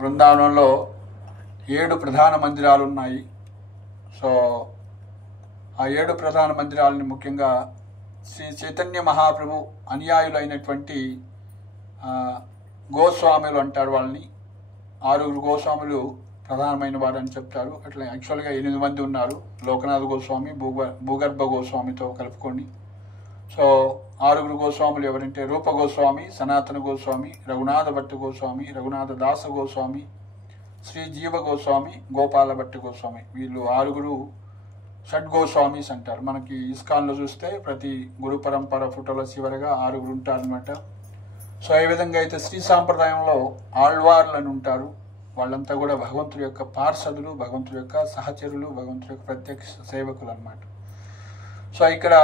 బృందావనంలో 7 ప్రధాన మందిరాలు ఉన్నాయి. సో ఆ 7 ప్రధాన మందిరాలని ముఖ్యంగా శ్రీ చైతన్య మహాప్రభు అనుయాయులైనటువంటి గోస్వాములు అంటారు. వాళ్ళని 6 గోస్వాములు ప్రధానమైన వారు అని చెప్తారు. అట్లా యాక్చువల్గా 8 మంది ఉన్నారు. లోకనాథ గోస్వామి, భూగర్భ గోస్వామితో కలుపుకొని. సో 6 గోస్వాములు ఎవరంటే రూప గోస్వామి, సనాతన గోస్వామి, రఘునాథ భట్ట గోస్వామి, రఘునాథ దాస గోస్వామి, శ్రీ జీవ గోస్వామి, గోపాల భట్ట గోస్వామి. వీళ్ళు 6 షడ్ గోస్వామీస్ అంటారు. మనకి ఇస్కాన్లో చూస్తే ప్రతి గురు పరంపర ఫోటోల చివరగా 6 ఉంటారనమాట. సో ఈ విధంగా అయితే శ్రీ సాంప్రదాయంలో ఆళ్వార్లు అని ఉంటారు. వాళ్ళంతా కూడా భగవంతుడి యొక్క పార్షదులు, భగవంతుడి యొక్క సహచరులు, భగవంతుడి యొక్క ప్రత్యక్ష సేవకులు అన్నమాట. సో ఇక్కడ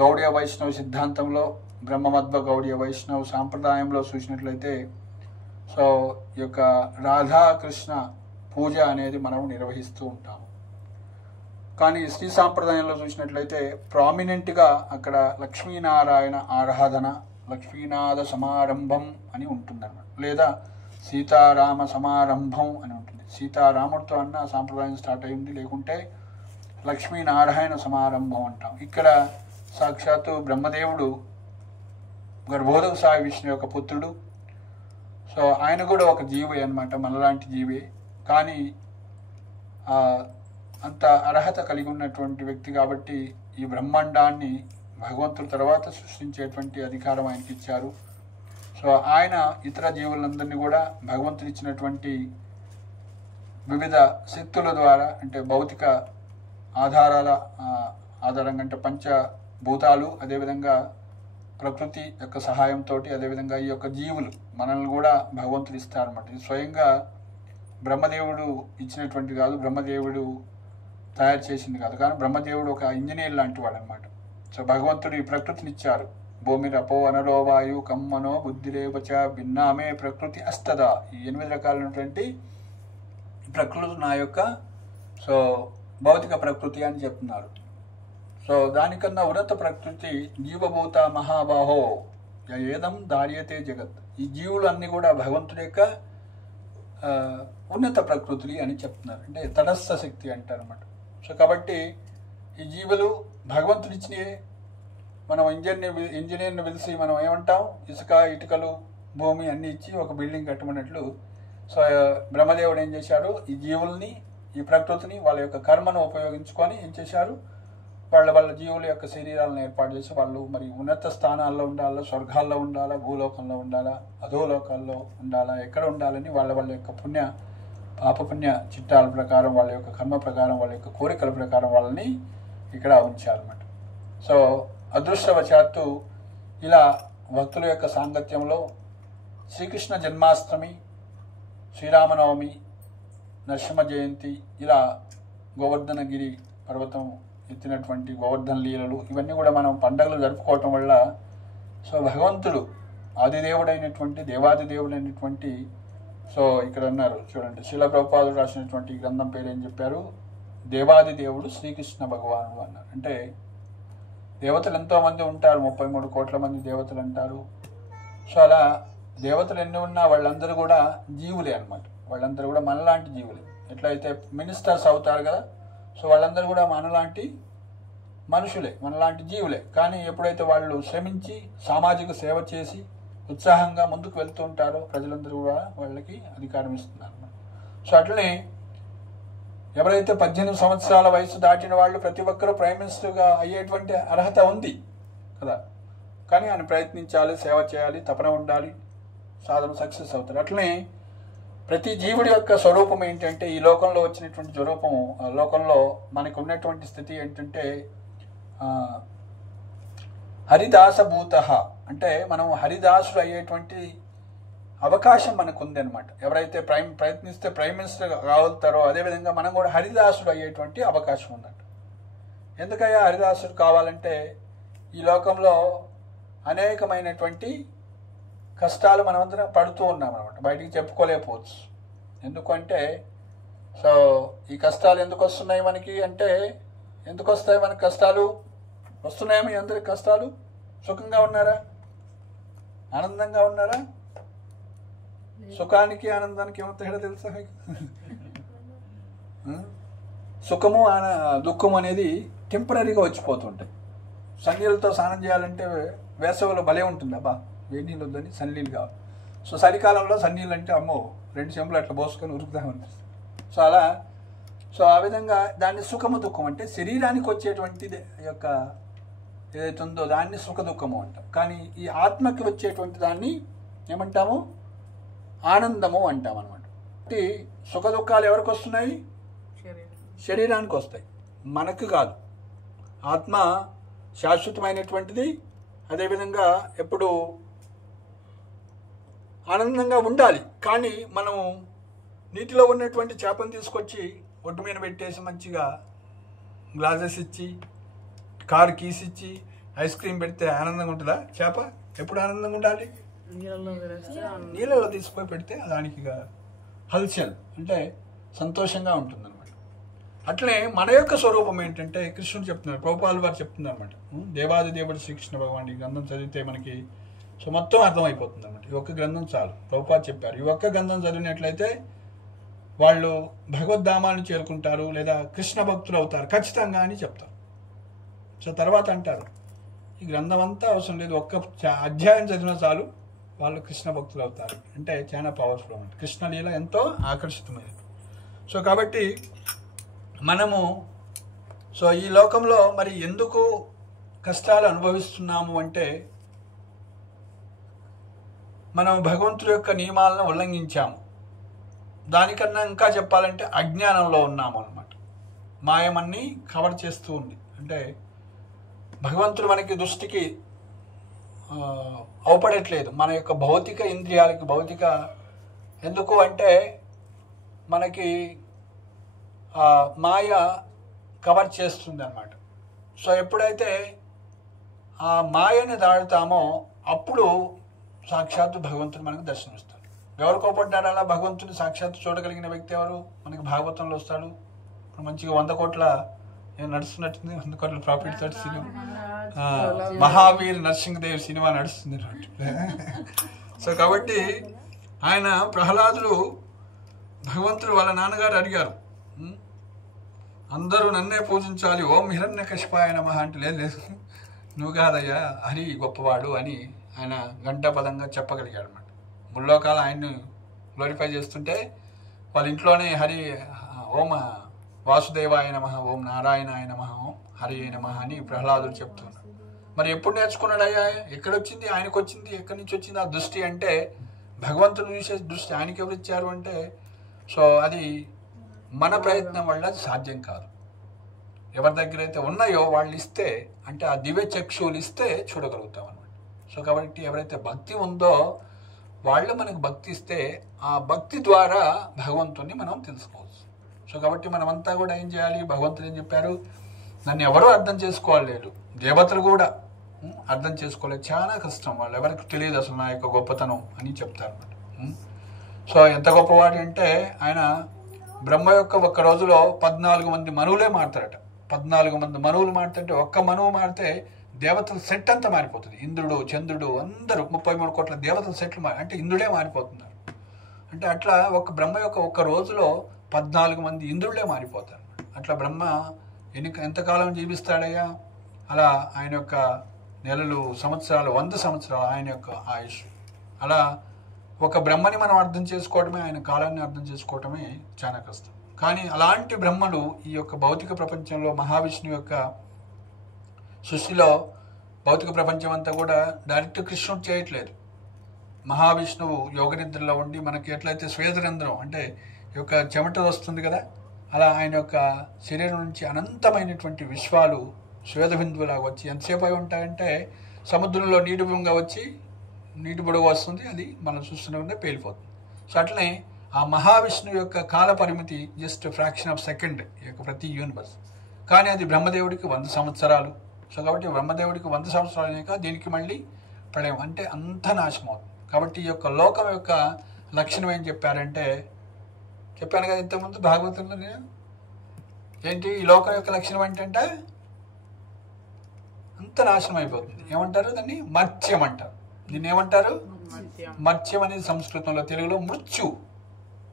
గౌడీయ వైష్ణవ సిద్ధాంతంలో, బ్రహ్మమధ్వ గౌడీయ వైష్ణవ సాంప్రదాయంలో చూసినట్లయితే సో ఈ యొక్క రాధాకృష్ణ పూజ అనేది మనం నిర్వహిస్తూ ఉంటాము. కానీ శ్రీ సాంప్రదాయంలో చూసినట్లయితే ప్రామినెంట్గా అక్కడ లక్ష్మీనారాయణ ఆరాధన, లక్ష్మీనాథ సమారంభం అని ఉంటుందన్నమాట. లేదా సీతారామ సమారంభం అని ఉంటుంది. సీతారాముడితో అన్న సాంప్రదాయం స్టార్ట్ అయింది, లేకుంటే లక్ష్మీనారాయణ సమారంభం అంటాం. ఇక్కడ సాక్షాత్తు బ్రహ్మదేవుడు గర్భోదక సాయి విష్ణు యొక్క పుత్రుడు. సో ఆయన కూడా ఒక జీవే అనమాట, మనలాంటి జీవే. కానీ అంత అర్హత కలిగి ఉన్నటువంటి వ్యక్తి కాబట్టి ఈ బ్రహ్మాండాన్ని భగవంతుడి తర్వాత సృష్టించేటువంటి అధికారం ఆయనకి ఇచ్చారు. సో ఆయన ఇతర జీవులందరినీ కూడా భగవంతుడు ఇచ్చినటువంటి వివిధ శక్తుల ద్వారా, అంటే భౌతిక ఆధారాల ఆధారంగా, అంటే పంచభూతాలు, అదేవిధంగా ప్రకృతి యొక్క సహాయంతో, అదేవిధంగా ఈ యొక్క జీవులు మనల్ని కూడా భగవంతుడు ఇస్తారన్నమాట. ఇది స్వయంగా బ్రహ్మదేవుడు ఇచ్చినటువంటి కాదు, బ్రహ్మదేవుడు తయారు చేసింది కాదు. కానీ బ్రహ్మదేవుడు ఒక ఇంజనీర్ లాంటి వాడు అనమాట. సో భగవంతుడు ఈ ప్రకృతిని ఇచ్చారు. భూమిరపో అనలో వాయు కమ్మనో బుద్ధిరేవచ భిన్నామే ప్రకృతి అస్తదా. ఈ 8 రకాలైనటువంటి ప్రకృతి నా యొక్క సో భౌతిక ప్రకృతి అని చెప్తున్నారు. సో దానికన్నా ఉన్నత ప్రకృతి జీవభూత మహాబాహో ఏదం దార్యతే జగత్. ఈ జీవులు అన్నీ కూడా భగవంతుడి యొక్క ఉన్నత ప్రకృతి అని చెప్తున్నారు. అంటే తటస్థ శక్తి అంటారు అన్నమాట. సో కాబట్టి ఈ జీవులు భగవంతుడి ఇచ్చినవి. మనం ఇంజనీర్ని పిలిచి మనం ఏమంటాం, ఇసుక, ఇటుకలు, భూమి అన్నీ ఇచ్చి ఒక బిల్డింగ్ కట్టమన్నట్లు. సో బ్రహ్మదేవుడు ఏం చేశారు, ఈ జీవుల్ని, ఈ ప్రకృతిని వాళ్ళ యొక్క కర్మను ఉపయోగించుకొని ఏం చేశారు, వాళ్ళ జీవుల యొక్క శరీరాలను ఏర్పాటు చేసి వాళ్ళు మరి ఉన్నత స్థానాల్లో ఉండాలా, స్వర్గాల్లో ఉండాలా, భూలోకంలో ఉండాలా, అధోలోకాల్లో ఉండాలా, ఎక్కడ ఉండాలని వాళ్ళ యొక్క పాపపుణ్య చిట్టాల ప్రకారం, వాళ్ళ యొక్క కర్మ ప్రకారం, వాళ్ళ యొక్క కోరికల ప్రకారం వాళ్ళని ఇక్కడ ఉంచారన్నమాట. సో అదృష్టవశాత్తు ఇలా భక్తుల యొక్క సాంగత్యంలో శ్రీకృష్ణ జన్మాష్టమి, శ్రీరామనవమి, నరసింహ జయంతి, ఇలా గోవర్ధనగిరి పర్వతం ఎత్తినటువంటి గోవర్ధన లీలలు, ఇవన్నీ కూడా మనం పండుగలు జరుపుకోవటం వల్ల సో భగవంతుడు ఆదిదేవుడైనటువంటి, దేవాదిదేవుడైనటువంటి, సో ఇక్కడ అన్నారు చూడండి, శిల ప్రభుపాదుడు రాసినటువంటి గ్రంథం పేరు ఏం చెప్పారు, దేవాదిదేవుడు శ్రీకృష్ణ భగవానుడు అన్నారు. అంటే దేవతలు ఎంతోమంది ఉంటారు, 33 కోట్ల మంది దేవతలు అంటారు. సో అలా దేవతలు ఎన్ని ఉన్నా వాళ్ళందరూ కూడా జీవులే అనమాట. వాళ్ళందరూ కూడా మనలాంటి జీవులే. ఎట్లయితే మినిస్టర్స్ అవుతారు కదా, సో వాళ్ళందరూ కూడా మనలాంటి మనుషులే, మనలాంటి జీవులే. కానీ ఎప్పుడైతే వాళ్ళు శ్రమించి సామాజిక సేవ చేసి ఉత్సాహంగా ముందుకు వెళ్తూ ఉంటారో ప్రజలందరూ కూడా వాళ్ళకి అధికారం ఇస్తున్నారు అన్నమాట. సో అట్లనే ఎవరైతే 18 సంవత్సరాల వయసు దాటిన వాళ్ళు ప్రతి ఒక్కరూ ప్రైమ్ మినిస్టర్గా అయ్యేటువంటి అర్హత ఉంది కదా. కానీ ఆయన ప్రయత్నించాలి, సేవ చేయాలి, తపన ఉండాలి, సాధన సక్సెస్ అవుతారు. అట్లనే ప్రతి జీవుడి యొక్క స్వరూపం ఏంటంటే, ఈ లోకంలో వచ్చినటువంటి స్వరూపము, లోకంలో మనకు ఉన్నటువంటి స్థితి ఏంటంటే హరిదాసభూత, అంటే మనం హరిదాసుడు అయ్యేటువంటి అవకాశం మనకు ఉంది అనమాట. ఎవరైతే ప్రయత్నిస్తే ప్రైమ్ మినిస్టర్ కావుతారో, అదేవిధంగా మనం కూడా హరిదాసుడు అయ్యేటువంటి అవకాశం ఉందంట. ఎందుకయ్యా హరిదాసుడు కావాలంటే, ఈ లోకంలో అనేకమైనటువంటి కష్టాలు మనమందరం పడుతూ ఉన్నాం అనమాట. బయటికి చెప్పుకోలేకపోవచ్చు. ఎందుకంటే సో ఈ కష్టాలు ఎందుకు వస్తున్నాయి మనకి అంటే, ఎందుకు వస్తాయి మనకి కష్టాలు? వస్తున్నాయేమో అందరికి కష్టాలు? సుఖంగా ఉన్నారా? ఆనందంగా ఉన్నారా? సుఖానికి ఆనందానికి ఏమో తేడా తెలుసా మీకు? సుఖము దుఃఖము అనేది టెంపరీగా వచ్చిపోతుంటాయి. సన్నీళ్ళతో స్నానం చేయాలంటే వేసవిలో భలే ఉంటుంది, అబ్బా వేడి నీళ్ళు వద్దని సన్నీళ్ళు కావాలి. సో చలికాలంలో సన్నీళ్ళు అంటే అమ్మో 2 చెంబులు అట్లా పోసుకొని ఉరుకుదామనిపిస్తుంది. సో అలా ఆ విధంగా దాన్ని సుఖము దుఃఖం అంటే శరీరానికి వచ్చేటువంటి యొక్క ఏదైతే ఉందో దాన్ని సుఖ దుఃఖము అంటాం. కానీ ఈ ఆత్మకి వచ్చేటువంటి దాన్ని ఏమంటాము? ఆనందము అంటాం అనమాట. అంటే సుఖ దుఃఖాలు ఎవరికి వస్తున్నాయి? శరీరానికి వస్తాయి, మనకు కాదు. ఆత్మ శాశ్వతమైనటువంటిది. అదేవిధంగా ఎప్పుడు ఆనందంగా ఉండాలి. కానీ మనం నీటిలో ఉన్నటువంటి చేపను తీసుకొచ్చి ఒడ్డు మీద పెట్టేసి మంచిగా గ్లాసెస్ ఇచ్చి కారు కీస్ ఇచ్చి ఐస్ క్రీమ్ పెడితే ఆనందంగా ఉంటుందా? చేప ఎప్పుడు ఆనందంగా ఉండాలి? నీళ్ళలో తీసుకుపోయి పెడితే దానికి హల్చల్ అంటే సంతోషంగా ఉంటుంది అనమాట. అట్లనే మన యొక్క స్వరూపం ఏంటంటే కృష్ణుడు చెప్తున్నారు, ప్రభుపాల్ వారు చెప్తున్నారు అనమాట. దేవాది దేవుడు శ్రీకృష్ణ భగవాన్ ఈ గ్రంథం చదివితే మనకి మొత్తం అర్థమైపోతుంది అనమాట. ఈ ఒక్క గ్రంథం చాలు. ప్రభుపాద్ చెప్పారు, ఈ ఒక్క గ్రంథం చదివినట్లయితే వాళ్ళు భగవద్ధామాన్ని చేరుకుంటారు లేదా కృష్ణ భక్తులు అవుతారు ఖచ్చితంగా అని చెప్తారు. సో తర్వాత అంటారు, ఈ గ్రంథం అంతా అవసరం లేదు, ఒక్క అధ్యాయం చదివినా చాలు వాళ్ళు కృష్ణ భక్తులు అవుతారు. అంటే చాలా పవర్ఫుల్ అన్నమాట. కృష్ణలీల ఎంతో ఆకర్షితమైనది. సో కాబట్టి మనము ఈ లోకంలో మరి ఎందుకు కష్టాలు అనుభవిస్తున్నాము అంటే మనం భగవంతుడి యొక్క నియమాలను ఉల్లంఘించాము. దానికన్నా ఇంకా చెప్పాలంటే అజ్ఞానంలో ఉన్నాము అన్నమాట. మాయమన్నీ కవర్ చేస్తూ ఉంది. అంటే భగవంతుడు మనకి దృష్టికి అవపడట్లేదు. మన యొక్క భౌతిక ఇంద్రియాలకి ఎందుకు అంటే మనకి మాయ కవర్ చేస్తుంది అన్నమాట. సో ఎప్పుడైతే ఆ మాయని దాడుతామో అప్పుడు సాక్షాత్తు భగవంతుడు మనకు దర్శనమిస్తాడు. ఎవరు కోపడ్డాడు అలా భగవంతుని సాక్షాత్తు చూడగలిగిన వ్యక్తి ఎవరు? మనకి భాగవతంలో వస్తాడు. ఇప్పుడు మంచిగా 100 కోట్ల నడుస్తున్నట్టుంది, 100 కోట్ల ప్రాఫిట్ తోటి సినిమా, మహావీర్ నరసింహదేవ్ సినిమా నడుస్తుంది. సో కాబట్టి ఆయన ప్రహ్లాదుడు భగవంతుడు వాళ్ళ నాన్నగారు అడిగారు, అందరూ నన్నే పూజించాలి, ఓం హిరణ్యకశిపాయ నమః అంటే లేదు నువ్వు కాదయ్యా, హరి గొప్పవాడు అని ఆయన గంటాపదంగా చెప్పగలిగాడు అనమాట. ముల్లోకాలు ఆయన్ని గ్లోరిఫై చేస్తుంటే వాళ్ళ ఇంట్లోనే హరి ఓం వాసుదేవాయ నమః, ఓం నారాయణాయ నమః, ఓం హరి నమః అని ప్రహ్లాదుడు చెప్తున్నాడు. మరి ఎప్పుడు నేర్చుకున్నాడు అయ్యా? ఎక్కడొచ్చింది ఆయనకు వచ్చింది? ఎక్కడి నుంచి వచ్చింది ఆ దృష్టి? అంటే భగవంతుడు చూసే దృష్టి ఆయనకి ఎవరు ఇచ్చారు అంటే అది మన ప్రయత్నం వల్ల అది సాధ్యం కాదు. ఎవరి దగ్గర అయితే ఉన్నాయో వాళ్ళు ఇస్తే, అంటే ఆ దివ్య చక్షువులు ఇస్తే చూడగలుగుతాం అనమాట. సో కాబట్టి ఎవరైతే భక్తి ఉందో వాళ్ళు మనకు భక్తి ఇస్తే ఆ భక్తి ద్వారా భగవంతుని మనం తెలుసుకోవచ్చు. సో కాబట్టి మనమంతా కూడా ఏం చేయాలి? భగవంతుడు ఏం చెప్పారు? నన్ను ఎవరూ అర్థం చేసుకోలేదు, దేవతలు కూడా అర్థం చేసుకోలేదు, చాలా కష్టం, వాళ్ళు ఎవరికి తెలియదు అసలు నా యొక్క గొప్పతనం అని చెప్తారు అనమాట. సో ఎంత గొప్పవాడు అంటే ఆయన బ్రహ్మ యొక్క ఒక్క రోజులో 14 మంది మనువులే మారుతారట. 14 మంది మనువులు మారుతుంటే ఒక్క మనువు మారితే దేవతల సెట్ అంతా మారిపోతుంది. ఇంద్రుడు, చంద్రుడు అందరూ 33 కోట్ల దేవతల సెట్లు అంటే ఇంద్రుడే మారిపోతున్నారు. అంటే అట్లా ఒక బ్రహ్మ యొక్క ఒక్క రోజులో 14 మంది ఇంద్రుడే మారిపోతారు. అట్లా బ్రహ్మ ఎంతకాలం జీవిస్తాడయ్యా? అలా ఆయన యొక్క నెలలు, సంవత్సరాలు, 100 సంవత్సరాలు ఆయన యొక్క ఆయుష్. అలా ఒక బ్రహ్మని మనం అర్థం చేసుకోవటమే, ఆయన కాలాన్ని అర్థం చేసుకోవటమే చాలా కష్టం. కానీ అలాంటి బ్రహ్మలు ఈ యొక్క భౌతిక ప్రపంచంలో మహావిష్ణువు యొక్క సృష్టిలో భౌతిక ప్రపంచం అంతా కూడా డైరెక్ట్ కృష్ణుడు చేయట్లేదు. మహావిష్ణువు యోగనిద్రలో ఉండి మనకి ఎట్లయితే శ్వేతరంధ్రం అంటే ఈ యొక్క చెమట వస్తుంది కదా, అలా ఆయన యొక్క శరీరం నుంచి అనంతమైనటువంటి విశ్వాలు శ్వేత బిందువులాగా వచ్చి ఎంతసేపు అయి ఉంటాయంటే సముద్రంలో నీటి బిందుగా వచ్చి నీటి బుడగ వస్తుంది, అది మనం చూస్తున్నప్పుడే పేలిపోతుంది. సో అట్లనే ఆ మహావిష్ణువు యొక్క కాల పరిమితి జస్ట్ ఫ్రాక్షన్ ఆఫ్ సెకండ్ ఈ యొక్క ప్రతి యూనివర్స్. కానీ అది బ్రహ్మదేవుడికి 100 సంవత్సరాలు. సో కాబట్టి బ్రహ్మదేవుడికి 100 సంవత్సరాలు అయ్యాక దీనికి మళ్ళీ ప్రళయం అంటే అంత నాశనం అవుతుంది. కాబట్టి ఈ యొక్క లోకం యొక్క లక్షణం ఏం చెప్పారంటే, చెప్పాను కదా ఇంతకుముందు భాగవతంలో నేను, ఏంటి ఈ లోకం యొక్క లక్షణం ఏంటంటే అంత నాశనం అయిపోతుంది. ఏమంటారు దాన్ని? మత్స్యం అంటారు. దీన్ని ఏమంటారు? మర్త్యం అనేది సంస్కృతంలో, తెలుగులో మృత్యు,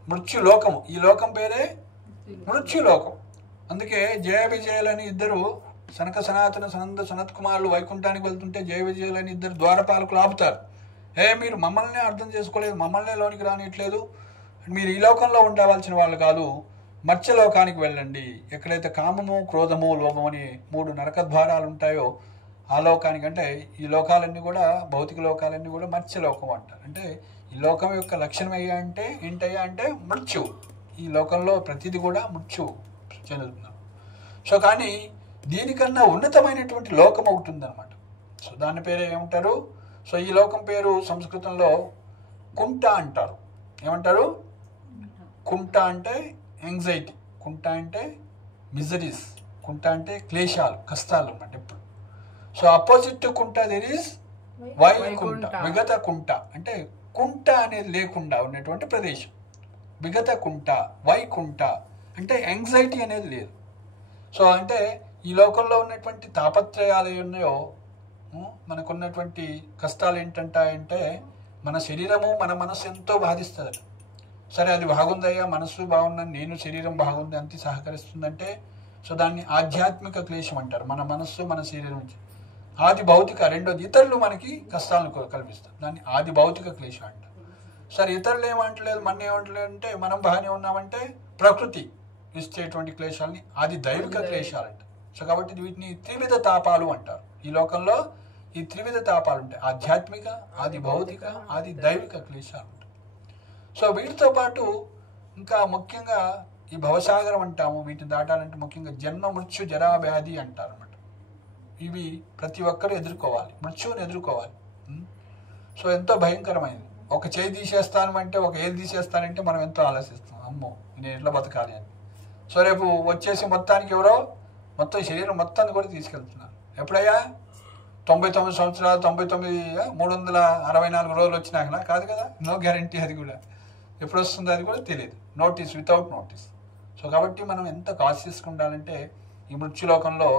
మృత్యులోకము. ఈ లోకం పేరే మృత్యులోకం. అందుకే జయ విజయులని ఇద్దరు సనక సనాతన సనంద సనత్ కుమారులు వైకుంఠానికి వెళ్తుంటే జయ విజయులని ఇద్దరు ద్వారపాలకులు ఆపుతారు. మీరు మమ్మల్ని అర్థం చేసుకోలేదు, మమ్మల్ని లోనికి రానియట్లేదు, మీరు ఈ లోకంలో ఉండవలసిన వాళ్ళు కాదు, మత్స్యలోకానికి వెళ్ళండి. ఎక్కడైతే కామము, క్రోధము, లోభము అని 3 నరకద్వారాలు ఉంటాయో ఆ లోకానికి, అంటే ఈ లోకాలన్నీ కూడా, భౌతిక లోకాలన్నీ కూడా మత్స్యలోకం అంటారు. అంటే ఈ లోకం యొక్క లక్షణం ఏంటయ్యా అంటే మృత్యు. ఈ లోకంలో ప్రతిదీ కూడా మృత్యు చెందుతున్నాం. సో కానీ దీనికన్నా ఉన్నతమైనటువంటి లోకం ఒకటి ఉందన్నమాట. సో దాని పేరు ఏమంటారు? సో ఈ లోకం పేరు సంస్కృతంలో కుంట అంటారు. ఏమంటారు? కుంట అంటే యాంగ్జైటీ, కుంట అంటే మిజరీస్, కుంట అంటే క్లేశాలు, కష్టాలు అన్నమాట ఎప్పుడు. So opposite to Kunta there is Vaikuntha, విగత కుంట, అంటే కుంట అనేది లేకుండా ఉన్నటువంటి ప్రదేశం. విగత కుంట, వైకుంఠ అంటే యాంగ్జైటీ అనేది లేదు. సో అంటే ఈ లోకంలో ఉన్నటువంటి తాపత్రయాలు ఉన్నాయో, మనకున్నటువంటి కష్టాలు ఏంటంటే మన శరీరము మన మనసు ఎంతో బాధిస్తుంది. సరే అది బాగుందయ్యా, మనసు బాగుందని, నేను శరీరం బాగుంది అంతే సహకరిస్తుందంటే, సో దాన్ని ఆధ్యాత్మిక క్లేశం అంటారు. మన మనస్సు మన శరీరం నుంచి ఆది భౌతిక, రెండోది ఇతరులు మనకి కష్టాలను కల్పిస్తారు, దాన్ని ఆది భౌతిక క్లేశం అంటారు. సరే ఇతరులు ఏమంటలేదు, మన ఏమంటలేదు అంటే మనం బాగానే ఉన్నామంటే ప్రకృతి ఇచ్చేటువంటి క్లేశాలని ఆది దైవిక క్లేశాలు అంటారు. సో కాబట్టి వీటిని త్రివిధ తాపాలు అంటారు. ఈ లోకంలో ఈ త్రివిధ తాపాలు ఉంటాయి, ఆధ్యాత్మిక, ఆది భౌతిక, ఆది దైవిక క్లేశాలు ఉంటాయి. సో వీటితో పాటు ఇంకా ముఖ్యంగా ఈ భవసాగరం అంటాము, వీటిని దాటాలంటే ముఖ్యంగా జన్మ, మృత్యు, జరా, వ్యాధి అంటారు అన్నమాట. ఇవి ప్రతి ఒక్కరు ఎదుర్కోవాలి, మృత్యువుని ఎదుర్కోవాలి. సో ఎంతో భయంకరమైనది. ఒక చేయి తీసేస్తాను అంటే, ఒక ఏళ్ళు తీసేస్తానంటే మనం ఎంతో ఆలోచిస్తాం, అమ్మో నేను ఎట్లా బతకాలి అని. సో రేపు వచ్చేసి మొత్తానికి ఎవరో మొత్తం శరీరం మొత్తాన్ని కూడా తీసుకెళ్తున్నారు. ఎప్పుడయ్యా 99 సంవత్సరాలు, 364 రోజులు వచ్చినాకనా? కాదు కదా, నో గ్యారంటీ. అది కూడా ఎప్పుడు వస్తుందో అది కూడా తెలియదు, నోటీస్, వితౌట్ నోటీస్. సో కాబట్టి మనం ఎంత కాన్షియస్గా ఉండాలంటే ఈ మృత్యులోకంలో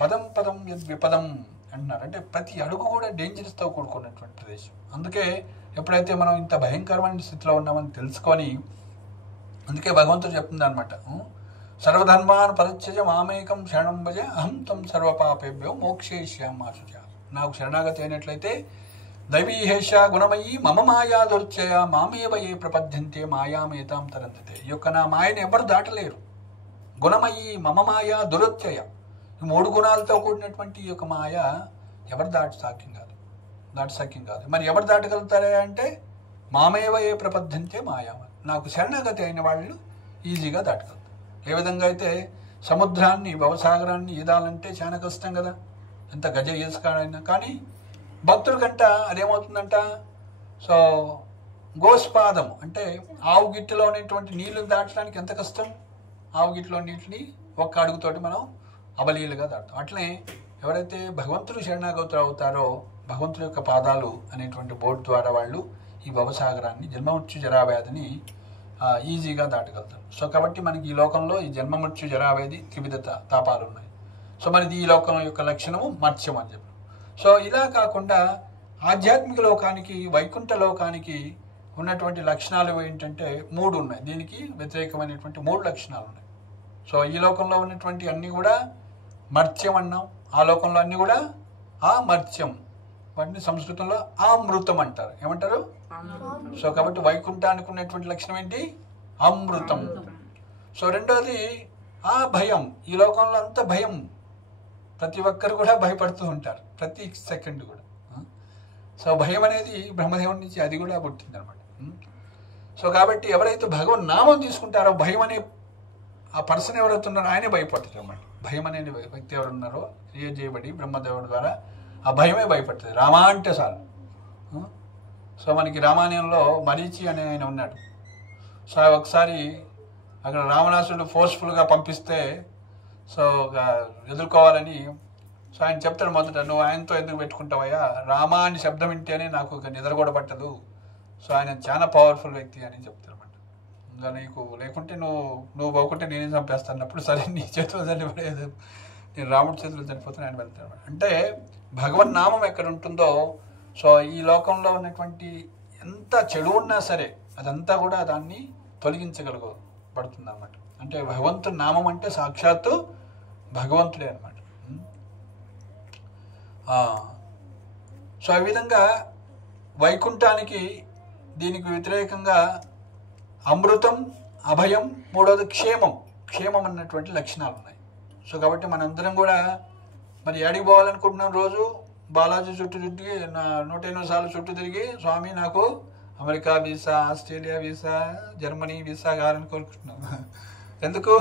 పదం పదం విపదం అంటున్నారు. అంటే ప్రతి అడుగు కూడా డేంజర్స్తో కూడుకున్నటువంటి ప్రదేశం. అందుకే ఎప్పుడైతే మనం ఇంత భయంకరమైన స్థితిలో ఉన్నామని తెలుసుకొని, అందుకే భగవంతుడు చెప్తుంది అనమాట, సర్వధర్మాన్ పరిత్యజ మామేకం శరణం భజ అహం తం సర్వపాపేభ్యో మోక్షయిష్యామి. నాకు శరణాగతి అయినట్లయితే దైవీహేష గుణమయీ మమ మాయా దుర్చయ మామేవ ఏ ప్రపద్యంతే మాయామేతాం తరంతతే. ఈ యొక్క నా మాయను ఎవరు దాటలేరు. గుణమయీ మమ మాయా దురత్యయ, ఈ 3 గుణాలతో కూడినటువంటి ఈ యొక్క మాయ ఎవరు దాటసాక్యం కాదు. మరి ఎవరు దాటగలుగుతారా అంటే మామేవ ఏ ప్రపద్యంతే మాయామ, నాకు శరణాగతి అయిన వాళ్ళు ఈజీగా దాటగలుగుతారు. ఏ విధంగా అయితే సముద్రాన్ని, భవసాగరాన్ని ఈదాలంటే చాలా కష్టం కదా, ఎంత గజ ఈసుకాడైనా. కానీ భక్తుడి కంట అదేమవుతుందంట, సో గోస్పాదం అంటే ఆవు గిట్టులో ఉన్నటువంటి నీళ్లు దాటడానికి ఎంత కష్టం. ఆవు గిట్టులో నీటిని ఒక్క అడుగుతోటి మనం అవలీలుగా దాటుతాం. అట్లనే ఎవరైతే భగవంతుడు శరణాగతులు అవుతారో, భగవంతుడి యొక్క పాదాలు అనేటువంటి బోర్డు ద్వారా వాళ్ళు ఈ భవసాగరాన్ని, జన్మమృత్యు జరావ్యాధిని ఈజీగా దాటగలుగుతారు. సో కాబట్టి మనకి ఈ లోకంలో ఈ జన్మమృత్యు జరావ్యాధి త్రివిధ తాపాలు ఉన్నాయి. సో మనది ఈ లోకం యొక్క లక్షణము మత్స్యం అని చెప్పి. సో ఇలా కాకుండా ఆధ్యాత్మిక లోకానికి, వైకుంఠ లోకానికి ఉన్నటువంటి లక్షణాలు ఏంటంటే 3 ఉన్నాయి. దీనికి వ్యతిరేకమైనటువంటి 3 లక్షణాలు ఉన్నాయి. సో ఈ లోకంలో ఉన్నటువంటి అన్నీ కూడా మర్త్యం అన్నాం, ఆ లోకంలో అన్నీ కూడా మర్త్యం. వాటిని సంస్కృతంలో అమృతం అంటారు. ఏమంటారు? సో కాబట్టి వైకుంఠానికి ఉన్నటువంటి లక్షణం ఏంటి? అమృతం. సో రెండోది భయం. ఈ లోకంలో అంత భయం, ప్రతి ఒక్కరు కూడా భయపడుతూ ఉంటారు ప్రతి సెకండ్ కూడా. సో భయం అనేది బ్రహ్మదేవుడి నుంచి అది కూడా పుట్టింది అనమాట. సో కాబట్టి ఎవరైతే భగవన్ నామం తీసుకుంటారో, భయం అనే ఆ పర్సన్ ఎవరైతే ఉన్నారో ఆయనే భయపడుతుంది అన్నమాట. భయం అనే వ్యక్తి ఎవరు ఉన్నారో క్రియేట్ చేయబడి బ్రహ్మదేవుడి ద్వారా ఆ భయమే భయపడుతుంది. రామా అంటే చాలు. సో మనకి రామాయణంలో మరీచి అనే ఆయన ఉన్నాడు. సో ఒకసారి అక్కడ రావణాసుడు ఫోర్స్ఫుల్గా పంపిస్తే, సో ఎదుర్కోవాలని, సో ఆయన చెప్తాడు మొదట, నువ్వు ఆయనతో ఎందుకు పెట్టుకుంటావయ్యా, రామా అని శబ్దం వింటేనే నాకు నిద్ర కూడా పట్టదు. సో ఆయన చాలా పవర్ఫుల్ వ్యక్తి అని చెప్తారు అన్నమాట. ఇంకా నీకు లేకుంటే నువ్వు పోకుంటే నేనే చంపేస్తాను అన్నప్పుడు, సరే నీ చేతిలో చనిపోలేదు, నేను రాముడి చేతిలో చనిపోతాను ఆయన వెళ్తాను. అంటే భగవన్ నామం ఎక్కడ ఉంటుందో సో ఈ లోకంలో ఉన్నటువంటి ఎంత చెడు ఉన్నా సరే అదంతా కూడా దాన్ని తొలగించగలగబడుతుంది అనమాట. అంటే భగవంతుడి నామం అంటే సాక్షాత్తు భగవంతుడే అనమాట. సో ఈ విధంగా వైకుంఠానికి దీనికి వ్యతిరేకంగా అమృతం, అభయం, మూడవది క్షేమం అన్నటువంటి లక్షణాలు ఉన్నాయి. సో కాబట్టి మనందరం కూడా మరి ఏడికి పోవాలనుకుంటున్నాం, రోజు బాలాజీ చుట్టూ 108 సార్లు చుట్టూ తిరిగి స్వామి నాకు America visa, Australia visa, Germany visa కావాలని కోరుకుంటున్నాం. ఎందుకు?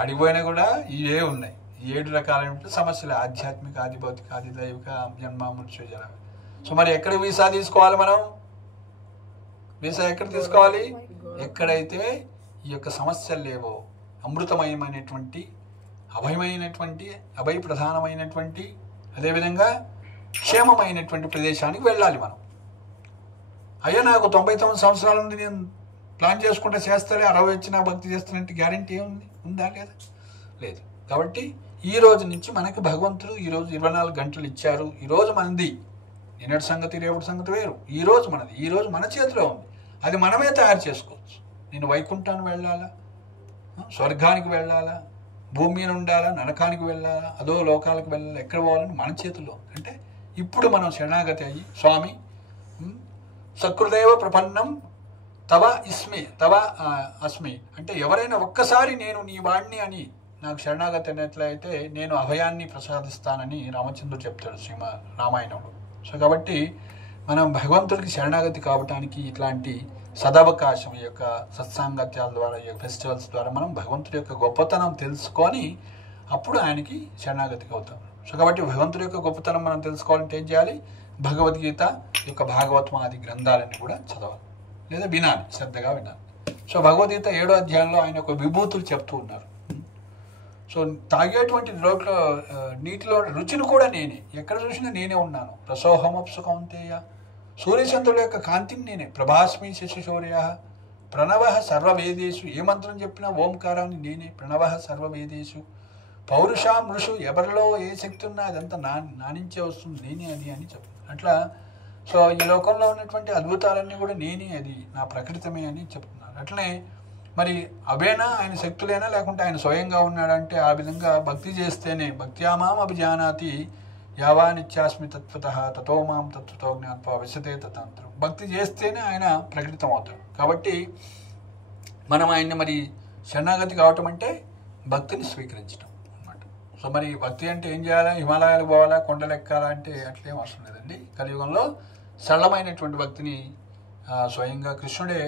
అడిగిపోయినా కూడా ఇవే ఉన్నాయి. 7 రకాలైన సమస్యలు: ఆధ్యాత్మిక, ఆది భౌతిక, ఆది దైవిక, జన్మ, మృత్యు, జన. సో మరి ఎక్కడ వీసా తీసుకోవాలి మనం? వీసా ఎక్కడ తీసుకోవాలి? ఎక్కడైతే ఈ యొక్క సమస్యలు లేవో, అమృతమయమైనటువంటి, అభయమైనటువంటి, అభయ ప్రధానమైనటువంటి, అదేవిధంగా క్షేమమైనటువంటి ప్రదేశానికి వెళ్ళాలి మనం. అయ్యా నాకు 99 సంవత్సరాల నుండి నేను ప్లాన్ చేసుకుంటే చేస్తారే, 60 వచ్చినా భక్తి చేస్తున్నట్టు గ్యారంటీ ఏముంది? ఉందా? లేదా? లేదు. కాబట్టి ఈ రోజు నుంచి మనకి భగవంతుడు ఈరోజు 24 గంటలు ఇచ్చారు. ఈరోజు మనది. నిన్నటి సంగతి రేపటి సంగతి వేరు. ఈరోజు మనది. ఈరోజు మన చేతిలో ఉంది. అది మనమే తయారు చేసుకోవచ్చు. నేను వైకుంఠానికి వెళ్ళాలా, స్వర్గానికి వెళ్ళాలా, భూమి మీద ఉండాలా, నరకానికి వెళ్ళాలా, అదో లోకాలకు వెళ్ళాలా, ఎక్కడ పోవాలని మన చేతిలో. అంటే ఇప్పుడు మనం శరణాగతి అయ్యి, స్వామి సకృదేవ ప్రపన్నం తవ అస్మి అంటే ఎవరైనా ఒక్కసారి నేను నీ వాడిని అని నాకు శరణాగతి అయినట్లయితే నేను అభయాన్ని ప్రసాదిస్తానని రామచంద్రుడు చెప్తాడు రామాయణంలో. సో కాబట్టి మనం భగవంతుడికి శరణాగతి కావటానికి ఇట్లాంటి సదవకాశం, ఈ యొక్క సత్సాంగత్యాల ద్వారా, ఈ యొక్క ఫెస్టివల్స్ ద్వారా మనం భగవంతుడి యొక్క గొప్పతనం తెలుసుకొని అప్పుడు ఆయనకి శరణాగతికి అవుతాం. సో కాబట్టి భగవంతుడి యొక్క గొప్పతనం మనం తెలుసుకోవాలంటే ఏం చేయాలి? భగవద్గీత యొక్క భాగవతం ఆది గ్రంథాలన్నీ కూడా చదవాలి, లేదా వినాలి, శ్రద్ధగా వినాలి. సో భగవద్గీత 7వ అధ్యాయంలో ఆయన యొక్క విభూతులు చెప్తూ ఉన్నారు. సో తాగేటువంటి నీటిలో రుచిని కూడా నేనే, ఎక్కడ చూసినా నేనే ఉన్నాను. రసోహమప్సు కౌంతేయ, సూర్యచంద్రుల యొక్క కాంతిని నేనే. ప్రభాస్మి శశిశౌర్య, ప్రణవ సర్వవేదేశు, ఏ మంత్రం చెప్పినా ఓంకారాన్ని నేనే. ప్రణవ సర్వవేదేశు, పౌరుష మృషు, ఎవరిలో ఏ శక్తి ఉన్నా అదంతా నా నుంచే వస్తుంది, నేనే అది అని చెప్తాను. అట్లా సో ఈ లోకంలో ఉన్నటువంటి అద్భుతాలన్నీ కూడా నేనే, అది నా ప్రకృతమే అని చెప్తున్నారు. అట్లనే మరి అవేనా ఆయన శక్తులేనా, లేకుంటే ఆయన స్వయంగా ఉన్నాడంటే ఆ విధంగా భక్తి చేస్తేనే, భక్త్యామాం అభిజానాతి యావానిత్యాస్మి తత్వతః తతో మాం తత్వతో జ్ఞాత్వా విశతే తతంత్రం. భక్తి చేస్తేనే ఆయన ప్రకటితం అవుతాడు. కాబట్టి మనం ఆయన్ని మరి శరణాగతి కావటం అంటే భక్తిని స్వీకరించడం అన్నమాట. సో మరి భక్తి అంటే ఏం చేయాలా? హిమాలయాలకు పోవాలా, కొండలు ఎక్కాలా అంటే అట్లేం అవసరం లేదండి. కలియుగంలో సరళమైనటువంటి భక్తిని స్వయంగా కృష్ణుడే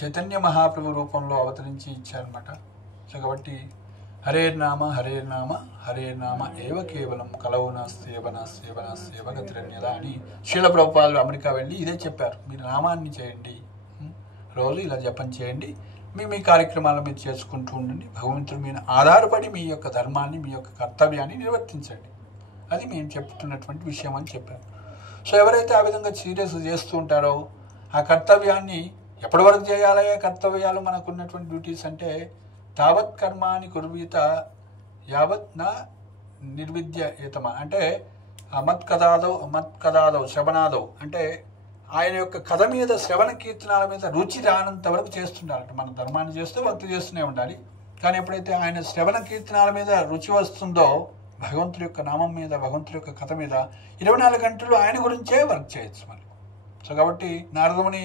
చైతన్య మహాప్రభు రూపంలో అవతరించి ఇచ్చారనమాట. సో కాబట్టి హరేర్నామ హరేర్నామ హరేర్నామ ఏవ కేవలం కలవునాస్సేవనాస్సేవనాస్సేవగతిరన్యద అని శ్రీల ప్రభుపాదులు అమెరికా వెళ్ళి ఇదే చెప్పారు. మీరు నామాన్ని చేయండి, రోజు ఇలా జపం చేయండి, మీ కార్యక్రమాలు మీరు చేసుకుంటూ ఉండండి, భగవంతుడి మీద ఆధారపడి మీ యొక్క ధర్మాన్ని, మీ యొక్క కర్తవ్యాన్ని నిర్వర్తించండి. అది మేము చెప్తున్నటువంటి విషయం అని చెప్పారు. సో ఎవరైతే ఆ విధంగా సీరియస్ చేస్తూ ఉంటారో ఆ కర్తవ్యాన్ని ఎప్పటి వరకు చేయాలయ్యా? కర్తవ్యాలు మనకున్నటువంటి డ్యూటీస్ అంటే తావత్ కర్మాని కుర్వీత యావత్ నా నిర్విద్యతమ అంటే మత్కదాదవ్ శ్రవణాదవ్ అంటే ఆయన యొక్క కథ మీద, శ్రవణ కీర్తనాల మీద రుచి రానంత వరకు చేస్తుండాలంట. మన ధర్మాన్ని చేస్తూ భక్తి చేస్తూనే ఉండాలి. కానీ ఎప్పుడైతే ఆయన శ్రవణ కీర్తనాల మీద రుచి వస్తుందో, భగవంతుడి యొక్క నామం మీద, భగవంతుడి యొక్క కథ మీద 24 గంటలు ఆయన గురించే వర్క్ చేయొచ్చు మనం. సో కాబట్టి నారదముని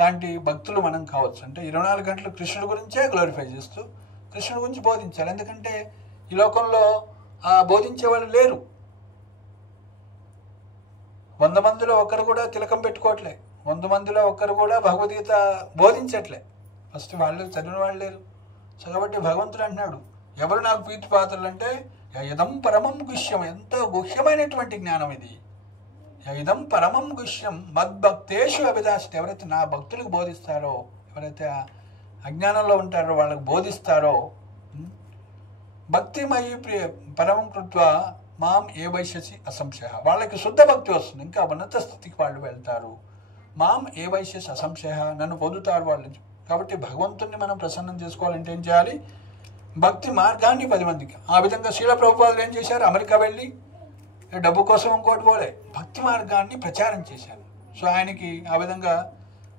లాంటి భక్తులు మనం కావచ్చు. అంటే 24 గంటలు కృష్ణుడి గురించే గ్లోరిఫై చేస్తూ కృష్ణుడి గురించి బోధించాలి. ఎందుకంటే ఈ లోకంలో బోధించే వాళ్ళు లేరు. 100 మందిలో ఒక్కరు కూడా తిలకం పెట్టుకోవట్లే, 100 మందిలో ఒక్కరు కూడా భగవద్గీత బోధించట్లే. ఫస్ట్ వాళ్ళు చదివిన వాళ్ళు లేరు. సో కాబట్టి భగవంతుడు అంటున్నాడు, ఎవరు నాకు ప్రీతి పాత్రలు అంటే యదం పరమం గుహ్యం, ఎంతో గుహ్యమైనటువంటి జ్ఞానం ఇది. యదం పరమం గుహ్యం మద్భక్తేషు అభిదాసిత, ఎవరైతే నా భక్తులకు బోధిస్తారో, ఎవరైతే అజ్ఞానంలో ఉంటారో వాళ్ళకు బోధిస్తారో, భక్తిమయి పరమం కృత్వా మాం ఏ వైశ్యసి అసంశయ, వాళ్ళకి శుద్ధ భక్తి వస్తుంది, ఇంకా ఉన్నత స్థితికి వాళ్ళు వెళ్తారు. మాం ఏ వైశ్యసి అసంశయ, నన్ను పొందుతారు వాళ్ళు. కాబట్టి భగవంతుణ్ణి మనం ప్రసన్నం చేసుకోవాలంటే ఏం చేయాలి? భక్తి మార్గాన్ని 10 మందికి. ఆ విధంగా శ్రీల ప్రభుపాదులు ఏం చేశారు? అమెరికా వెళ్ళి డబ్బు కోసం ఇంకోటి పోలే, భక్తి మార్గాన్ని ప్రచారం చేశారు. సో ఆయనకి ఆ విధంగా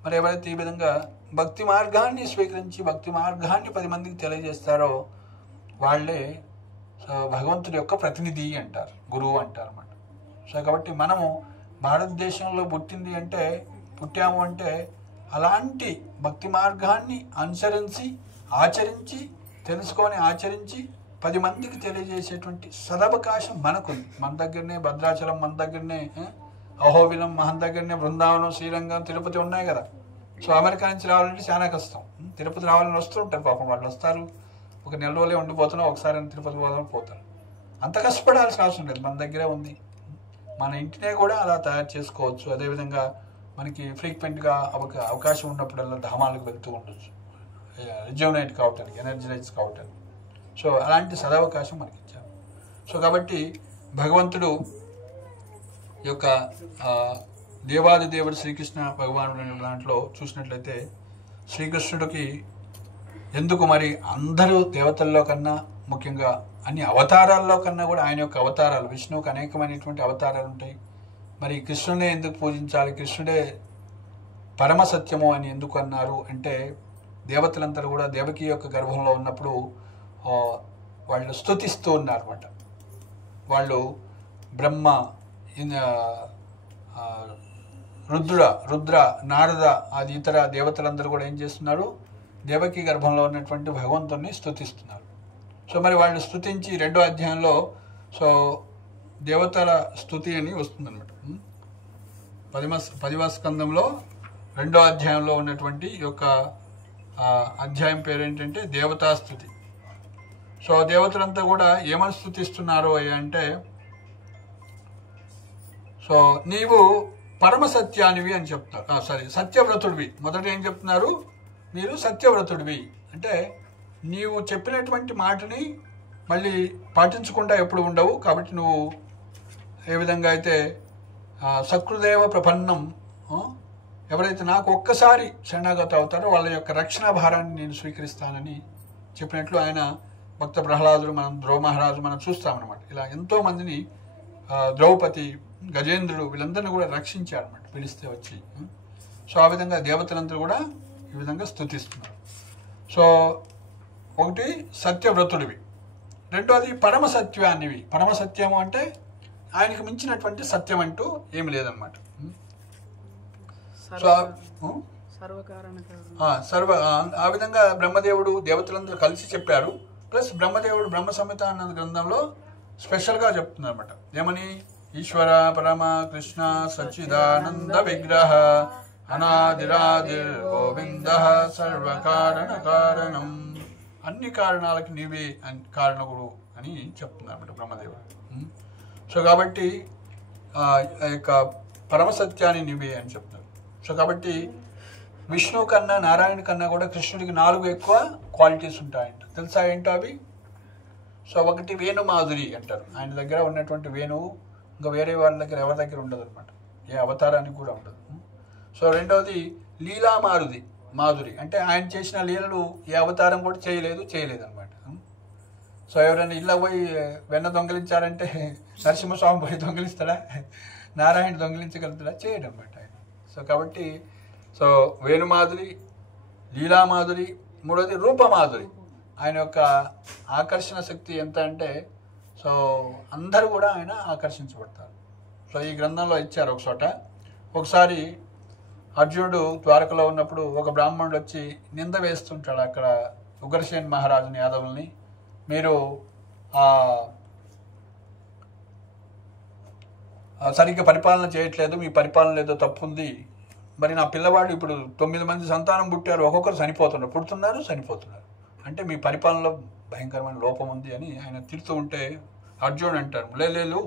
మరి ఎవరైతే ఈ విధంగా భక్తి మార్గాన్ని స్వీకరించి భక్తి మార్గాన్ని 10 మందికి తెలియజేస్తారో వాళ్ళే భగవంతుడి యొక్క ప్రతినిధి అంటారు, గురువు అంటారు అన్నమాట. సో కాబట్టి మనము భారతదేశంలో పుట్టాము అంటే అలాంటి భక్తి మార్గాన్ని అనుసరించి ఆచరించి తెలుసుకొని ఆచరించి 10 మందికి తెలియజేసేటువంటి సదవకాశం మనకుంది. మన దగ్గరనే భద్రాచలం, మన దగ్గరనే అహోబిలం, మన దగ్గరనే బృందావనం, శ్రీరంగం, తిరుపతి ఉన్నాయి కదా. సో అమెరికా నుంచి రావాలంటే చాలా కష్టం. తిరుపతి రావాలని వస్తుంటారు, పాపం వాళ్ళు వస్తారు, ఒక నెల రోజులే ఉండిపోతున్నాం, ఒకసారి తిరుపతి పోతారు. అంత కష్టపడాల్సిన అవసరం లేదు, మన దగ్గరే ఉంది. మన ఇంటినే కూడా అలా తయారు చేసుకోవచ్చు. అదేవిధంగా మనకి ఫ్రీక్వెంట్గా అవకాశం ఉన్నప్పుడల్లా ధామాలకు వెళ్తూ ఉండొచ్చు, రిజ్యూనేట్ కావటానికి, ఎనర్జరైజ్ కావటానికి. సో అలాంటి సదవకాశం మనకి ఇచ్చారు. సో కాబట్టి భగవంతుడు యొక్క దేవాది దేవుడు శ్రీకృష్ణ భగవానుడు దాంట్లో చూసినట్లయితే శ్రీకృష్ణుడికి ఎందుకు మరి అందరూ దేవతల్లో కన్నా, ముఖ్యంగా అన్ని అవతారాల్లో కన్నా కూడా ఆయన యొక్క అవతారాలు, విష్ణువుకి అనేకమైనటువంటి అవతారాలు ఉంటాయి. మరి కృష్ణుడే ఎందుకు పూజించాలి, కృష్ణుడే పరమ సత్యము అని ఎందుకు అన్నారు అంటే, దేవతలంతా కూడా దేవకి యొక్క గర్భంలో ఉన్నప్పుడు వాళ్ళు స్తుతిస్తూ ఉన్నారన్నమాట. వాళ్ళు బ్రహ్మ, రుద్ర, నారద ఆది ఇతర దేవతలందరూ కూడా ఏం చేస్తున్నారు, దేవకి గర్భంలో ఉన్నటువంటి భగవంతుని స్తుతిస్తున్నారు. సో మరి వాళ్ళు స్తుతించి 2వ అధ్యాయంలో సో దేవతల స్తుతి అని వస్తుందన్నమాట. 10వ స్కందంలో 2వ అధ్యాయంలో ఉన్నటువంటి యొక్క అధ్యాయం పేరేంటంటే దేవతాస్తుతి. సో దేవతలంతా కూడా ఏమని స్తుతిస్తున్నారు అంటే, సో నీవు పరమ సత్యానివి అని చెప్తున్నారు. సత్యవ్రతుడివి. మొదట ఏం చెప్తున్నారు, మీరు సత్యవ్రతుడివి అంటే నీవు చెప్పినటువంటి మాటని మళ్ళీ పాటించకుండా ఎప్పుడు ఉండవు. కాబట్టి నువ్వు ఏ విధంగా అయితే సకృదేవ ప్రపన్నం, ఎవరైతే నాకు ఒక్కసారి శరణాగత అవుతారో వాళ్ళ యొక్క రక్షణ భారాన్ని నేను స్వీకరిస్తానని చెప్పినట్లు ఆయన భక్త ప్రహ్లాదుడు, మనం ధ్రువ మహారాజు మనం చూస్తామన్నమాట. ఇలా ఎంతోమందిని ద్రౌపది, గజేంద్రుడు వీళ్ళందరినీ కూడా రక్షించారన్నమాట పిలిస్తే వచ్చి. సో ఆ విధంగా దేవతలందరూ కూడా ఈ విధంగా స్తుతిస్తున్నారు. సో ఒకటి సత్యవ్రతుడివి, రెండోది పరమ సత్యాన్నివి. పరమ సత్యము అంటే ఆయనకు మించినటువంటి సత్యం అంటూ ఏమి లేదన్నమాట. సో ఆ విధంగా బ్రహ్మదేవుడు దేవతలందరూ కలిసి చెప్పారు. ప్లస్ బ్రహ్మదేవుడు బ్రహ్మ సంహిత అన్న గ్రంథంలో స్పెషల్గా చెప్తున్నారు అన్నమాట. ఏమని, ఈశ్వర పరమ కృష్ణ సచ్చిదానంద విగ్రహ అనాదిరాదిర్ గోవింద సర్వకారణ కారణం, అన్ని కారణాలకి నీవే కారణకుడు అని చెప్తున్నారు అన్నమాట బ్రహ్మదేవుడు. సో కాబట్టి ఆ యొక్క పరమసత్యాన్ని నీవే అని చెప్తున్నారు. సో కాబట్టి విష్ణువు కన్నా, నారాయణ కన్నా కూడా కృష్ణుడికి 4 ఎక్కువ క్వాలిటీస్ ఉంటాయంట. తెలుసా ఏంటో అవి? సో ఒకటి వేణుమాధురి అంటారు. ఆయన దగ్గర ఉన్నటువంటి వేణువు ఇంకా వేరే వాళ్ళ దగ్గర ఎవరి దగ్గర ఉండదు అనమాట, ఏ అవతారానికి కూడా ఉండదు. సో రెండవది మాధురి అంటే ఆయన చేసిన లీలలు ఏ అవతారం కూడా చేయలేదు అనమాట. సో ఎవరైనా ఇళ్ళ పోయి వెన్న దొంగిలించారంటే నరసింహస్వామి పోయి దొంగిలిస్తాడా, నారాయణ దొంగిలించగలుగుతాడా? చేయడం అనమాట ఆయన. సో కాబట్టి సో వేణుమాధురి, లీలామాధురి. మూడోది రూపమాధురి. ఆయన యొక్క ఆకర్షణ శక్తి ఎంత అంటే సో అందరూ కూడా ఆయన ఆకర్షించబడతారు. సో ఈ గ్రంథంలో ఇచ్చారు ఒక చోట. ఒకసారి అర్జునుడు ద్వారకలో ఉన్నప్పుడు ఒక బ్రాహ్మణుడు వచ్చి నింద వేస్తుంటాడు అక్కడ ఉగ్రసేన్ మహారాజుని, యాదవుల్ని. మీరు సరిగ్గా పరిపాలన చేయట్లేదు, మీ పరిపాలన ఏదో తప్పు ఉంది. మరి నా పిల్లవాడు ఇప్పుడు 9 మంది సంతానం పుట్టారు, ఒక్కొక్కరు చనిపోతున్నారు. అంటే మీ పరిపాలనలో భయంకరమైన లోపం ఉంది అని ఆయన తిడుతూ ఉంటే అర్జునుడు అంటారు, లేదు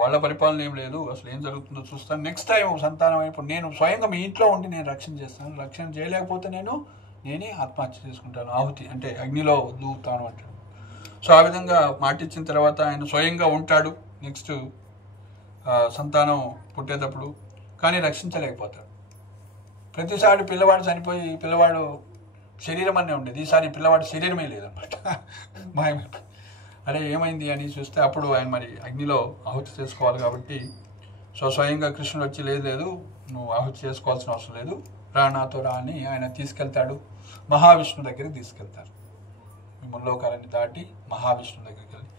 వాళ్ళ పరిపాలన ఏం లేదు, అసలు ఏం జరుగుతుందో చూస్తాను. నెక్స్ట్ టైం సంతానం అయినప్పుడు నేను స్వయంగా మీ ఇంట్లో ఉండి నేను రక్షణ చేస్తాను. రక్షణ చేయలేకపోతే నేనే ఆత్మహత్య చేసుకుంటాను, ఆహుతి అంటే అగ్నిలో దూకుతాను అంటాడు. సో ఆ విధంగా మాటిచ్చిన తర్వాత ఆయన స్వయంగా ఉంటాడు నెక్స్ట్ సంతానం పుట్టేటప్పుడు, కానీ రక్షించలేకపోతాడు. ప్రతిసారి పిల్లవాడు చనిపోయి పిల్లవాడు శరీరం అనే ఉండేది, ఈసారి పిల్లవాడు శరీరమే లేదన్నమాట. మాయమైపోయి అరే ఏమైంది అని చూస్తే అప్పుడు ఆయన మరి అగ్నిలో ఆహుతి చేసుకోవాలి కాబట్టి సో స్వయంగా కృష్ణుడు వచ్చి లేదు నువ్వు ఆహుతి చేసుకోవాల్సిన అవసరం లేదు, రా నాతో రా అని ఆయన తీసుకెళ్తాడు. మహావిష్ణు దగ్గరికి తీసుకెళ్తారు. ఈ ముల్లోకాలని దాటి మహావిష్ణు దగ్గరికి వెళ్ళి,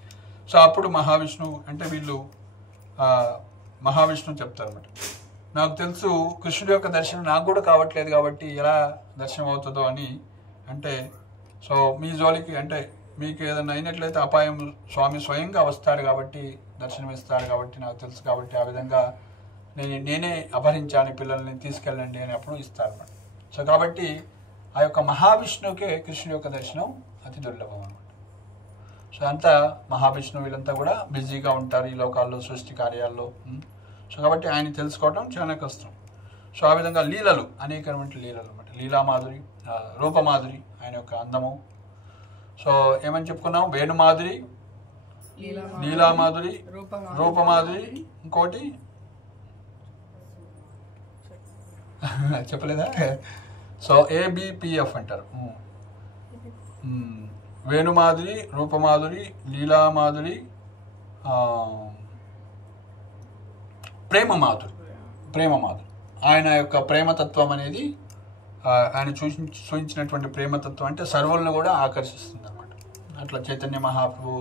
సో అప్పుడు మహావిష్ణు అంటే వీళ్ళు మహావిష్ణు చెప్తారన్నమాట, నాకు తెలుసు కృష్ణుడి యొక్క దర్శనం నాకు కూడా కావట్లేదు కాబట్టి ఎలా దర్శనం అవుతుందో అని. అంటే సో మీ జోలికి అంటే మీకు ఏదైనా అయినట్లయితే అపాయం స్వామి స్వయంగా వస్తాడు కాబట్టి దర్శనం ఇస్తాడు కాబట్టి నాకు తెలుసు కాబట్టి ఆ విధంగా నేనే అపహరించాను పిల్లల్ని, తీసుకెళ్ళండి అని అప్పుడు ఇస్తారన్నమాట. సో కాబట్టి ఆ యొక్క మహావిష్ణువుకే కృష్ణుడి యొక్క దర్శనం అతి దుర్లభం అనమాట. సో అంతా మహావిష్ణువు వీళ్ళంతా కూడా బిజీగా ఉంటారు ఈ లోకాల్లో సృష్టి కార్యాల్లో. సో కాబట్టి ఆయన తెలుసుకోవడం చాలా కష్టం. సో ఆ విధంగా లీలలు, అనేకమైన లీలలు అనమాట. లీలామాధురి, రూపమాధురి ఆయన యొక్క అందము. సో ఏమని చెప్పుకున్నాం, వేణుమాధురి, లీలామాధురి, రూపమాధురి, ఇంకోటి చెప్పలేదా? సో ఏబిపిఎఫ్ అంటారు. వేణుమాధురి, రూపమాధురి, లీలామాధురి, ప్రేమమాధురి. ఆయన యొక్క ప్రేమతత్వం అనేది ఆయన చూపించినటువంటి ప్రేమతత్వం అంటే సర్వులను కూడా ఆకర్షిస్తుంది అనమాట. అట్లా చైతన్య మహాప్రభు,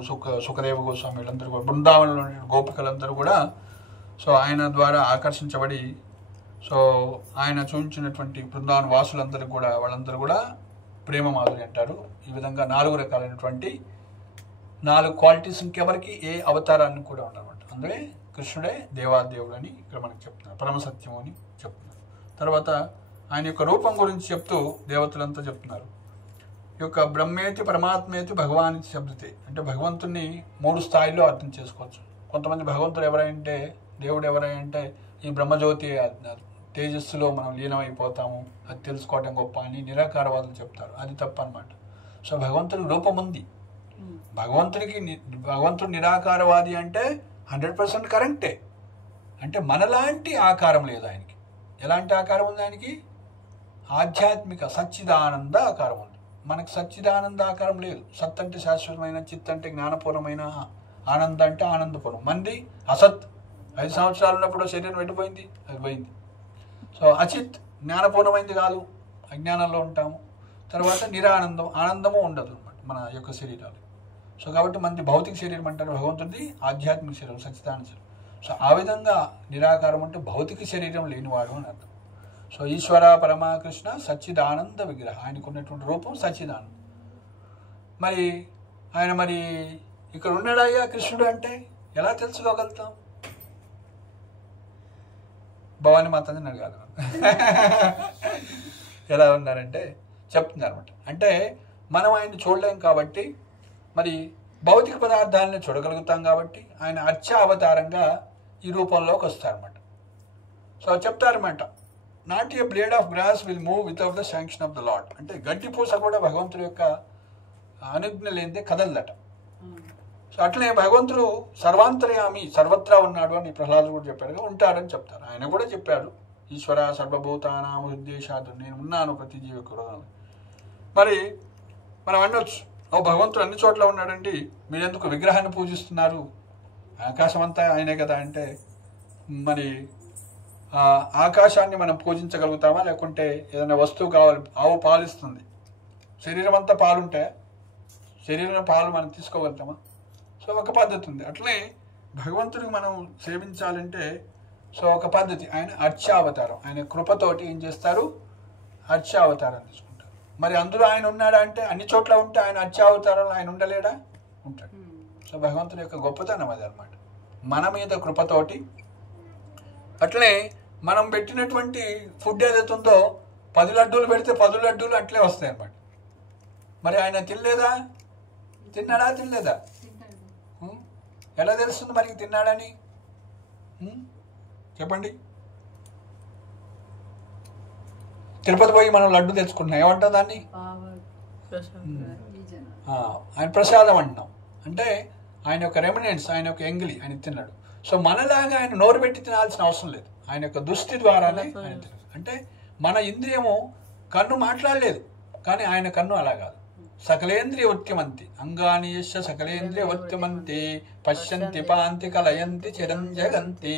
సుఖదేవ గోస్వామి వీళ్ళందరూ కూడా, బృందావనంలో గోపికలందరూ కూడా సో ఆయన ద్వారా ఆకర్షించబడి సో ఆయన చూపించినటువంటి బృందావన వాసులందరూ కూడా వాళ్ళందరూ కూడా ప్రేమ మాధురి అంటారు. ఈ విధంగా 4 రకాలైనటువంటి 4 క్వాలిటీస్ ఇంకెవరికి ఏ అవతారాన్ని కూడా ఉండనమాట. అందుకే కృష్ణుడే దేవాదేవుడు అని ఇక్కడ మనకు చెప్తున్నారు, పరమసత్యము అని చెప్తున్నారు. తర్వాత ఆయన యొక్క రూపం గురించి చెప్తూ దేవతలంతా చెప్తున్నారు. ఈ యొక్క బ్రహ్మేతి పరమాత్మేతి భగవాన్ శబ్దతే అంటే భగవంతుని 3 స్థాయిల్లో అర్థం చేసుకోవచ్చు. కొంతమంది భగవంతుడు ఎవరంటే, దేవుడు ఎవరంటే ఈ బ్రహ్మజ్యోతి తేజస్సులో మనం లీనమైపోతాము, అది తెలుసుకోవటం గొప్ప అని నిరాకారవాదులు చెప్తారు. అది తప్ప అనమాట. సో భగవంతుడికి రూపం ఉంది. భగవంతుడు నిరాకారవాది అంటే 100% కరెక్టే. అంటే మనలాంటి ఆకారం లేదు ఆయనకి. ఎలాంటి ఆకారం ఉంది ఆయనకి? ఆధ్యాత్మిక సచ్చిదానంద ఆకారం ఉంది. మనకు సచ్చిదానంద ఆకారం లేదు. సత్ అంటే శాశ్వతమైన, చిత్ అంటే జ్ఞానపూర్ణమైన, ఆనంద అంటే ఆనందపూర్ణం. మంది అసత్. 5 సంవత్సరాలు ఉన్నప్పుడు శరీరం వెళ్ళిపోయింది, అది పోయింది. సో అచిత్ జ్ఞానపూర్ణమైంది కాదు, అజ్ఞానంలో ఉంటాము. తర్వాత నిరానందం, ఆనందము ఉండదు అనమాట మన యొక్క శరీరాలు. సో కాబట్టి మనది భౌతిక శరీరం అంటారు, భగవంతుడిది ఆధ్యాత్మిక శరీరం, సచ్చిదానంద శరీరం. సో ఆ విధంగా నిరాకారం అంటే భౌతిక శరీరం లేనివాడు అని అర్థం. సో ఈశ్వర పరమకృష్ణ సచ్చిదానంద విగ్రహ, ఆయనకు ఉన్నటువంటి రూపం సచ్చిదానంద. మరి ఆయన మరి ఇక్కడ ఉన్నాడయ్యా కృష్ణుడు అంటే ఎలా తెలుసుకోగలుగుతాం? భవాని మాతని అడగాలి. ఎలా ఉన్నారంటే చెప్తున్నారు అనమాట. అంటే మనం ఆయన చూడలేం కాబట్టి మరి భౌతిక పదార్థాలను చూడగలుగుతాం కాబట్టి ఆయన అర్చ అవతారంగా ఈ రూపంలోకి వస్తారన్నమాట. సో చెప్తారన్నమాట, not a blade of grass will move without the sanction of the Lord. అంటే గడ్డి పూస కూడా భగవంతుడి యొక్క అనుజ్ఞ లేనిదే కదలదట. సో అట్లనే భగవంతుడు సర్వాంతర్యామి, సర్వత్రా ఉన్నాడు అని ప్రహ్లాదుడు కూడా చెప్పాడు, ఉంటాడని చెప్తారు. ఆయన కూడా చెప్పాడు, ఈశ్వర సర్వభూతానాం హృద్దేశాదు, నేను ఉన్నాను ప్రతి జీవి కూడా. మరి మనం అనొచ్చు, ఓ భగవంతుడు అన్ని చోట్ల ఉన్నాడండి, మీరెందుకు విగ్రహాన్ని పూజిస్తున్నారు? ఆకాశం అంతా ఆయనే కదా అంటే మరి ఆకాశాన్ని మనం పూజించగలుగుతామా? లేకుంటే ఏదైనా వస్తువు కావాలి, ఆవు పాలిస్తుంది, శరీరం అంతా పాలుంటే శరీరం పాలు మనం తీసుకోగలుగుతామా? సో ఒక పద్ధతి ఉంది. అట్లనే భగవంతుడికి మనం సేవించాలంటే సో ఒక పద్ధతి, ఆయన అర్చావతారం, ఆయన కృపతోటి ఏం చేస్తారు? అర్చావతారం తీసుకుంటారు. మరి అందులో ఆయన ఉన్నాడా అంటే అన్ని చోట్ల ఉంటే ఆయన అర్చావతారంలో ఆయన ఉండలేడా? ఉంటాడు. సో భగవంతుడి యొక్క గొప్పతనం అది అనమాట, మన మీద కృపతోటి. అట్లనే మనం పెట్టినటువంటి ఫుడ్ ఏదైతే ఉందో 10 లడ్డూలు పెడితే 10 లడ్డూలు అట్లే వస్తాయి అన్నమాట. మరి ఆయన తినలేదా? తిన్నాడా? తినలేదా? ఎలా తెలుస్తుంది మరి తిన్నాడని? చెప్పండి. తిరుపతి పోయి మనం లడ్డు తెచ్చుకుంటున్నాం, ఏమంటాం దాన్ని? ఆయన ప్రసాదం అంటున్నాం. అంటే ఆయన యొక్క రెమినెంట్స్, ఆయన యొక్క ఎంగిలి ఆయన తిన్నాడు. సో మనలాగా ఆయన నోరు పెట్టి తినాల్సిన అవసరం లేదు, ఆయన యొక్క దృష్టి ద్వారానే ఆయన తినదు. అంటే మన ఇంద్రియము కన్ను మాట్లాడలేదు, కానీ ఆయన కన్ను అలా కాదు. సకలేంద్రియ వృత్తిమంతి అంగాని యస్య సకలేంద్రియ వృత్తిమంతి పశ్యంతి పాంతి కలయంతి చిరంజగంతి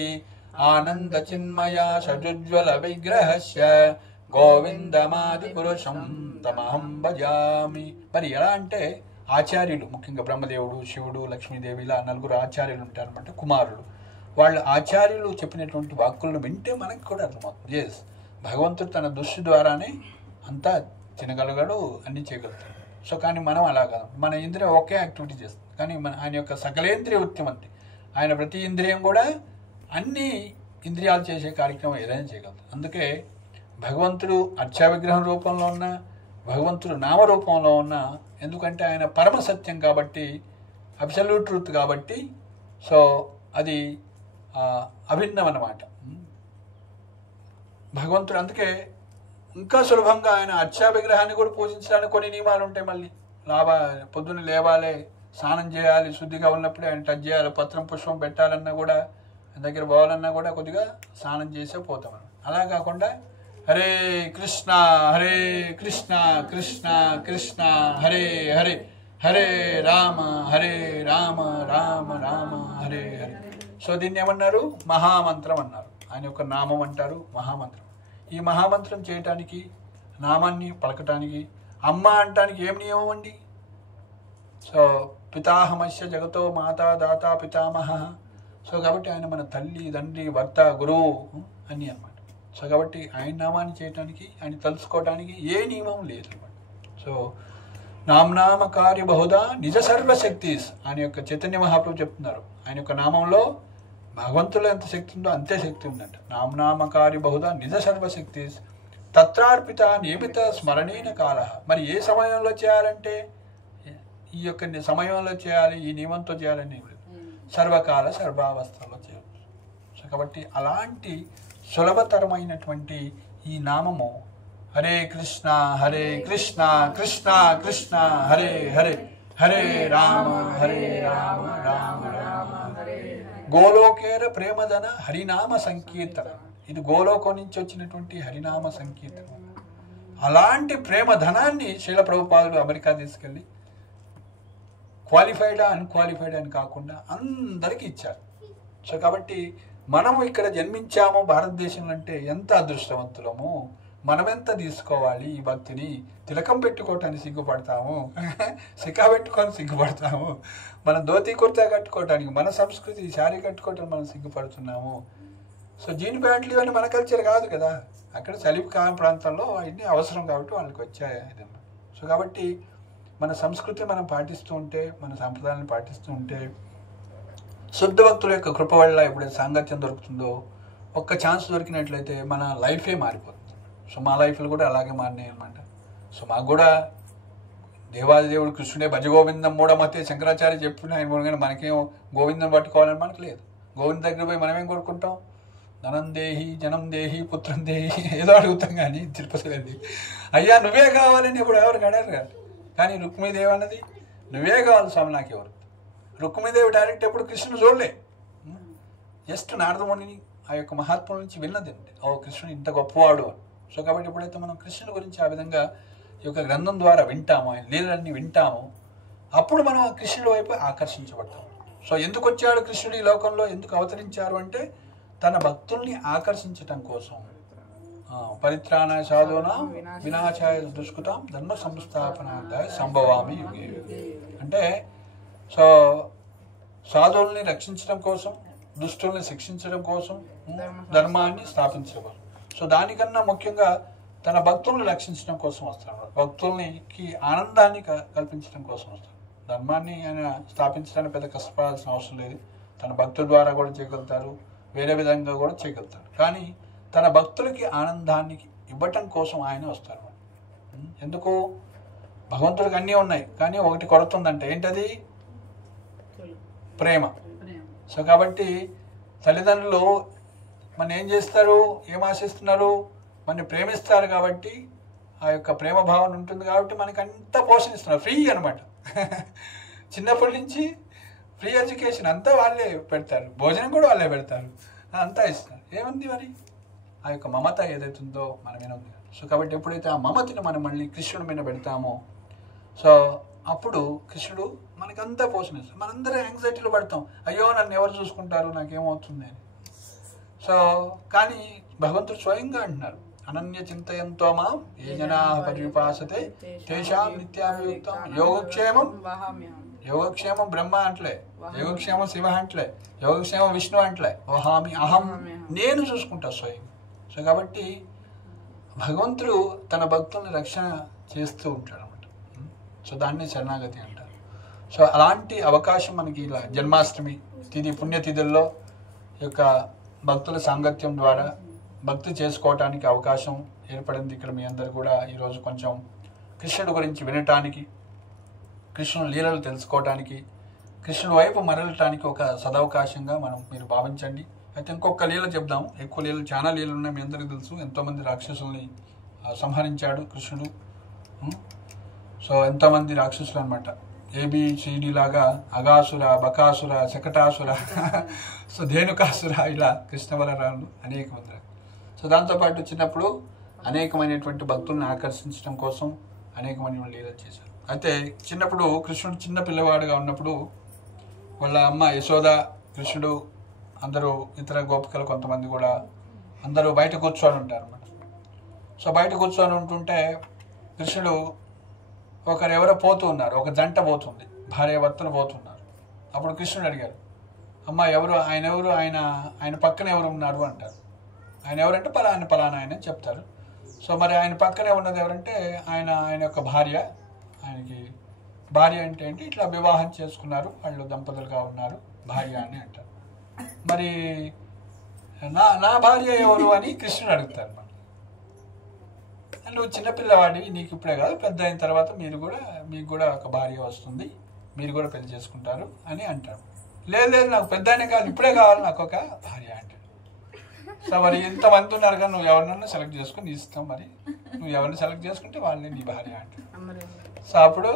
ఆనంద చిన్మయ షడుజ్వల విగ్రహస్య గోవిందమాది పురుషం తమహం భజామి. మరి ఎలా అంటే ఆచార్యులు, ముఖ్యంగా బ్రహ్మదేవుడు, శివుడు, లక్ష్మీదేవి, ఇలా నలుగురు ఆచార్యులు ఉంటారనమాట, కుమారులు. వాళ్ళ ఆచార్యులు చెప్పినటువంటి వాక్కులను వింటే మనకి కూడా అర్థమవుతుంది. ఎస్, భగవంతుడు తన దృష్టి ద్వారానే అంతా తినగలగాడు, అన్నీ చేయగలుగుతాడు. సో కానీ మనం అలా కాదు, మన ఇంద్రియం ఒకే యాక్టివిటీ చేస్తుంది, కానీ ఆయన యొక్క సకలేంద్రియ వృత్తిమంతి, ఆయన ప్రతి ఇంద్రియం కూడా అన్ని ఇంద్రియాలు చేసే కార్యక్రమం ఏదైనా చేయగలుగుతాడు. అందుకే భగవంతుడు అర్చా విగ్రహం రూపంలో ఉన్న, భగవంతుడు నామరూపంలో ఉన్న, ఎందుకంటే ఆయన పరమ సత్యం కాబట్టి, అబ్సల్యూట్ ట్రూత్ కాబట్టి, సో అది అభిన్నం అన్నమాట భగవంతుడు. అందుకే ఇంకా సులభంగా ఆయన అర్చా విగ్రహాన్ని కూడా పూజించడానికి కొన్ని నియమాలు ఉంటాయి. మళ్ళీ పొద్దున్న లేవాలి, స్నానం చేయాలి, శుద్ధిగా ఉన్నప్పుడే ఆయన టచ్ చేయాలి, పత్రం పుష్పం పెట్టాలన్నా కూడా, దగ్గర పోవాలన్నా కూడా కొద్దిగా స్నానం చేసే పోతాం. అలా కాకుండా హరే కృష్ణ హరే కృష్ణ కృష్ణ కృష్ణ హరే హరే, హరే రామ రామ రామ హరే హరే. సో దీన్ని ఏమన్నారు? మహామంత్రం అన్నారు. ఆయన యొక్క నామం అంటారు మహామంత్రం. ఈ మహామంత్రం చేయటానికి, నామాన్ని పలకటానికి, అమ్మ అంటానికి ఏం నియమం అండి? సో పితాహమస్య జగతో మాతా దాత పితామహ. సో కాబట్టి ఆయన మన తల్లి, తండ్రి, భర్త, గురువు అని అన్నమాట. సో కాబట్టి ఆయన నామాన్ని చేయటానికి, ఆయన తలుసుకోవటానికి ఏ నియమం లేదు అన్నమాట. సో నామనామకార్య బహుదా నిజ సర్వశక్తిస్ ఆయన యొక్క చైతన్య మహాప్రభు చెప్తున్నారు. ఆయన యొక్క నామంలో భగవంతులో ఎంత శక్తి ఉందో అంతే శక్తి ఉందంట. నామనామకార్య బహుదా నిజ సర్వశక్తిస్ తత్రార్పిత నియమిత స్మరణీన కాల. మరి ఏ సమయంలో చేయాలంటే ఈ యొక్క సమయంలో చేయాలి, ఈ నియమంతో చేయాలని సర్వకాల సర్వావస్థలో చేయాలి. సో కాబట్టి అలాంటి సులభతరమైనటువంటి ఈ నామము హరే కృష్ణ కృష్ణ కృష్ణ హరే హరే, హరే రామ రామ రామ హరే. గోలోకేర ప్రేమధన హరినామ సంకీర్తన. ఇది గోలోకం నుంచి వచ్చినటువంటి హరినామ సంకీర్తన. అలాంటి ప్రేమధనాన్ని శీల ప్రభుపాదులు అమెరికా తీసుకెళ్ళి క్వాలిఫైడా అన్క్వాలిఫైడ్ అని కాకుండా అందరికీ ఇచ్చారు. సో కాబట్టి మనము ఇక్కడ జన్మించాము భారతదేశంలో అంటే ఎంత అదృష్టవంతులము. మనమెంత తీసుకోవాలి ఈ భక్తిని. తిలకం పెట్టుకోవటానికి సిగ్గుపడతాము, సిక్కా పెట్టుకొని సిగ్గుపడతాము, మన ధోతి కుర్తా కట్టుకోవటానికి, మన సంస్కృతి శారీ కట్టుకోవటానికి మనం సిగ్గుపడుతున్నాము. సో జీన్ ప్యాంట్లు ఇవన్నీ మన కల్చర్ కాదు కదా, అక్కడ చలిపి ప్రాంతంలో అవన్నీ అవసరం కాబట్టి వాళ్ళకి వచ్చాయి. సో కాబట్టి మన సంస్కృతిని మనం పాటిస్తూ ఉంటే, మన సంప్రదాయాన్ని పాటిస్తూ ఉంటే, శుద్ధ భక్తుల యొక్క కృప వల్ల ఎప్పుడైతే సాంగత్యం దొరుకుతుందో, ఒక్క ఛాన్స్ దొరికినట్లయితే మన లైఫే మారిపోతుంది. సో మా లైఫ్లు కూడా అలాగే మారినాయి అనమాట. సో మాకు కూడా దేవాదిదేవుడు కృష్ణుడే భజగోవిందం మూఢమతే శంకరాచార్య చెప్పిన ఆయన కానీ మనకేం గోవిందం పట్టుకోవాలని మనకు లేదు. గోవింద దగ్గర పోయి మనమేం కోరుకుంటాం? ధనం దేహి, జనం దేహి, పుత్రం దేహి ఏదో అడుగుతాం. కానీ తిరుపతి వెళ్ళి అయ్యా నువ్వే కావాలని ఇప్పుడు ఎవరికి అడగరు కాదు. కానీ రుక్మిణీదేవి అన్నది నువ్వే కావాలి స్వామి నాకెవరు. రుక్మిణీదేవి డైరెక్ట్ ఎప్పుడు కృష్ణుడు చూడలే, జస్ట్ నారదమునిని ఆ యొక్క మహాత్ముల నుంచి విన్నదండి, ఓ కృష్ణుడు ఇంత గొప్పవాడు అని. సో కాబట్టి ఎప్పుడైతే మనం కృష్ణుడి గురించి ఆ విధంగా ఈ యొక్క గ్రంథం ద్వారా వింటాము, ఆయన లీలలన్నీ వింటాము, అప్పుడు మనం ఆ కృష్ణుడి వైపు ఆకర్షించబడతాం. సో ఎందుకు వచ్చాడు కృష్ణుడు ఈ లోకంలో, ఎందుకు అవతరించారు అంటే తన భక్తుల్ని ఆకర్షించటం కోసం. పరిత్రాణాయ సాధూనాం వినాశాయ దుష్కృతాం ధర్మ సంస్థాపనార్థాయ సంభవామి యుగే. అంటే సో సాధువుల్ని రక్షించడం కోసం, దుష్టుల్ని శిక్షించడం కోసం, ధర్మాన్ని స్థాపించడం. సో దానికన్నా ముఖ్యంగా తన భక్తుల్ని రక్షించడం కోసం వస్తాడు, భక్తుల్నికి ఆనందాన్ని కల్పించడం కోసం వస్తాడు. ధర్మాన్ని ఆయన స్థాపించడానికి పెద్ద కష్టపడాల్సిన అవసరం లేదు, తన భక్తుల ద్వారా కూడా చేయగలుగుతారు, వేరే విధంగా కూడా చేయగలుగుతారు. కానీ తన భక్తులకి ఆనందాన్ని ఇవ్వటం కోసం ఆయన వస్తారు. ఎందుకు? భగవంతుడికి అన్నీ ఉన్నాయి కానీ ఒకటి కొడుతుందంటే ఏంటది? ప్రేమ. సో కాబట్టి తల్లిదండ్రులు మన ఏం చేస్తారు, ఏం ఆశిస్తున్నారు? మనని ప్రేమిస్తారు కాబట్టి ఆ యొక్క ప్రేమ భావన ఉంటుంది కాబట్టి మనకి అంతా పోషణిస్తున్నారు, ఫ్రీ అనమాట. చిన్నప్పటి నుంచి ఫ్రీ ఎడ్యుకేషన్ అంతా వాళ్ళే పెడతారు, భోజనం కూడా వాళ్ళే పెడతారు, అంతా ఇస్తారు. ఏముంది మరి? ఆ యొక్క మమత ఏదైతే ఉందో మన మీద ఉంది. సో కాబట్టి ఎప్పుడైతే ఆ మమతని మనం మళ్ళీ కృష్ణుడి మీద పెడతామో, సో అప్పుడు కృష్ణుడు మనకంతా పోషణిస్తాడు. మనందరం యాంగ్జైటీలో పడతాం, అయ్యో నన్ను ఎవరు చూసుకుంటారు, నాకేమవుతుంది అని. సో కానీ భగవంతుడు స్వయంగా అంటున్నారు, అనన్య చింతయంతో మాం ఏ జనా పరిపాసతే తేషాం నిత్యాభియుక్తం యోగక్షేమం. యోగక్షేమం బ్రహ్మ అంటలే, యోగక్షేమం శివ అంటలే, యోగక్షేమం విష్ణు అంటలే, వహామి అహం, నేను చూసుకుంటా స్వయం. సో కాబట్టి భగవంతుడు తన భక్తుల్ని రక్షణ చేస్తూ ఉంటాడు అన్నమాట. సో దాన్ని శరణాగతి అంటారు. సో అలాంటి అవకాశం మనకి ఇలా జన్మాష్టమి తిథి పుణ్యతిథుల్లో యొక్క భక్తుల సాంగత్యం ద్వారా భక్తి చేసుకోవటానికి అవకాశం ఏర్పడింది. ఇక్కడ మీ అందరు కూడా ఈరోజు కొంచెం కృష్ణుడి గురించి వినటానికి, కృష్ణుని లీలలు తెలుసుకోవటానికి, కృష్ణుడి వైపు మరలటానికి ఒక సదవకాశంగా మీరు భావించండి. అయితే ఇంకొక లీల చెప్దాం. ఎక్కువ లీలలు, చాలా లీలలు ఉన్నాయి, మీ అందరికీ తెలుసు. ఎంతోమంది రాక్షసుల్ని సంహరించాడు కృష్ణుడు. సో ఎంతోమంది రాక్షసులు అనమాట. ABCD లాగా అగాసుర, బకాసుర, శకటాసుర, సో ధేనుకాసుర, ఇలా కృష్ణవరరాలు అనేక మంది. సో దాంతోపాటు చిన్నప్పుడు అనేకమైనటువంటి భక్తుల్ని ఆకర్షించడం కోసం అనేకమైన లీలలు చేశారు. అయితే చిన్నప్పుడు కృష్ణుడు చిన్న పిల్లవాడుగా ఉన్నప్పుడు వాళ్ళ అమ్మ యశోద, కృష్ణుడు, అందరూ ఇతర గోపికలు కొంతమంది కూడా అందరూ బయట కూర్చొని ఉంటారు అన్నమాట. సో బయట కూర్చొని ఉంటుంటే కృష్ణుడు ఎవరో పోతూ ఉన్నారు, ఒక జంట పోతుంది, భార్య భర్తలు పోతున్నారు. అప్పుడు కృష్ణుడు అడిగారు, అమ్మ ఎవరు ఆయన, ఎవరు ఆయన పక్కన ఎవరు ఉన్నారు అంటారు. ఆయన ఎవరంటే పలానా ఆయన చెప్తారు. సో మరి ఆయన పక్కనే ఉన్నది ఎవరంటే ఆయన యొక్క భార్య. ఆయనకి భార్య అంటే ఏంటి, ఇట్లా వివాహం చేసుకున్నారు, వాళ్ళు దంపతులుగా ఉన్నారు, భార్య అని అంటారు. మరి నా భార్య ఎవరు అని కృష్ణుడు అడుగుతారు. నువ్వు చిన్నపిల్లవాడివి, నీకు ఇప్పుడే కాదు, పెద్ద అయిన తర్వాత మీకు కూడా ఒక భార్య వస్తుంది, మీరు కూడా పెళ్లి చేసుకుంటారు అని అంటారు. లేదు నాకు పెద్ద అయినా కాదు, ఇప్పుడే కావాలి నాకు ఒక భార్య అంటాడు. సో మరి ఇంతమంది ఉన్నారు కానీ నువ్వు ఎవరినన్నా సెలెక్ట్ చేసుకుని ఇస్తాం, మరి నువ్వు ఎవరిని సెలెక్ట్ చేసుకుంటే వాళ్ళని నీ భార్య అంటాడు. సో అప్పుడు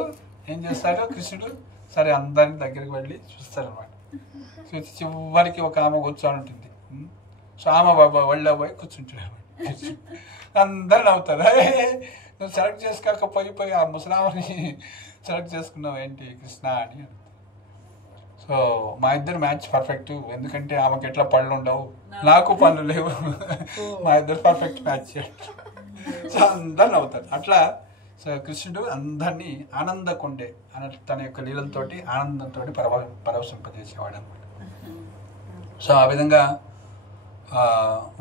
ఏం చేస్తాడు కృష్ణుడు, సరే అందరిని దగ్గరికి వెళ్ళి చూస్తారనమాట. చూసి చివరికి ఒక ఆమె కూర్చొని ఉంటుంది. సో ఆమె బాబా ఒళ్ళో పోయి కూర్చుంటాడు అనమాట. అందరు నవ్వుతారు, నువ్వు సెలెక్ట్ చేసుకోకపోయి ఆ ముసలామని సెలెక్ట్ చేసుకున్నావు ఏంటి కృష్ణ అని. సో మా ఇద్దరు మ్యాచ్ పర్ఫెక్ట్, ఎందుకంటే ఆమెకి ఎట్లా పళ్ళు ఉండవు, నాకు పనులు లేవు, మా ఇద్దరు పర్ఫెక్ట్ మ్యాచ్. సో అందరు నవ్వుతారు అట్లా. సో కృష్ణుడు అందరినీ ఆనందకొండే తన యొక్క లీలలతో ఆనందంతో పరవశింపజేసేవాడు అనమాట. సో ఆ విధంగా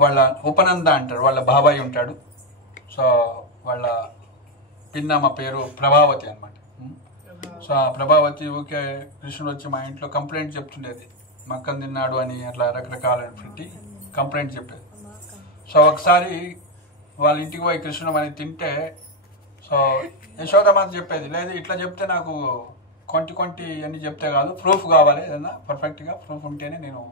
వాళ్ళ ఉపనంద అంటారు, వాళ్ళ బాబాయ్ ఉంటాడు. సో వాళ్ళ పిన్నమ్మ పేరు ప్రభావతి అనమాట. సో ఆ ప్రభావతి ఊకే కృష్ణుడు వచ్చి మా ఇంట్లో కంప్లైంట్ చెప్తుండేది, మక్కను తిన్నాడు అని, అట్లా రకరకాలని పెట్టి కంప్లైంట్ చెప్పేది. సో ఒకసారి వాళ్ళ ఇంటికి పోయి కృష్ణుడు అని తింటే, సో యశోదమాత చెప్పేది, లేదు ఇట్లా చెప్తే నాకు కొంటి అని చెప్తే కాదు, ప్రూఫ్ కావాలి, ఏదన్నా పర్ఫెక్ట్గా ప్రూఫ్ ఉంటేనే నేను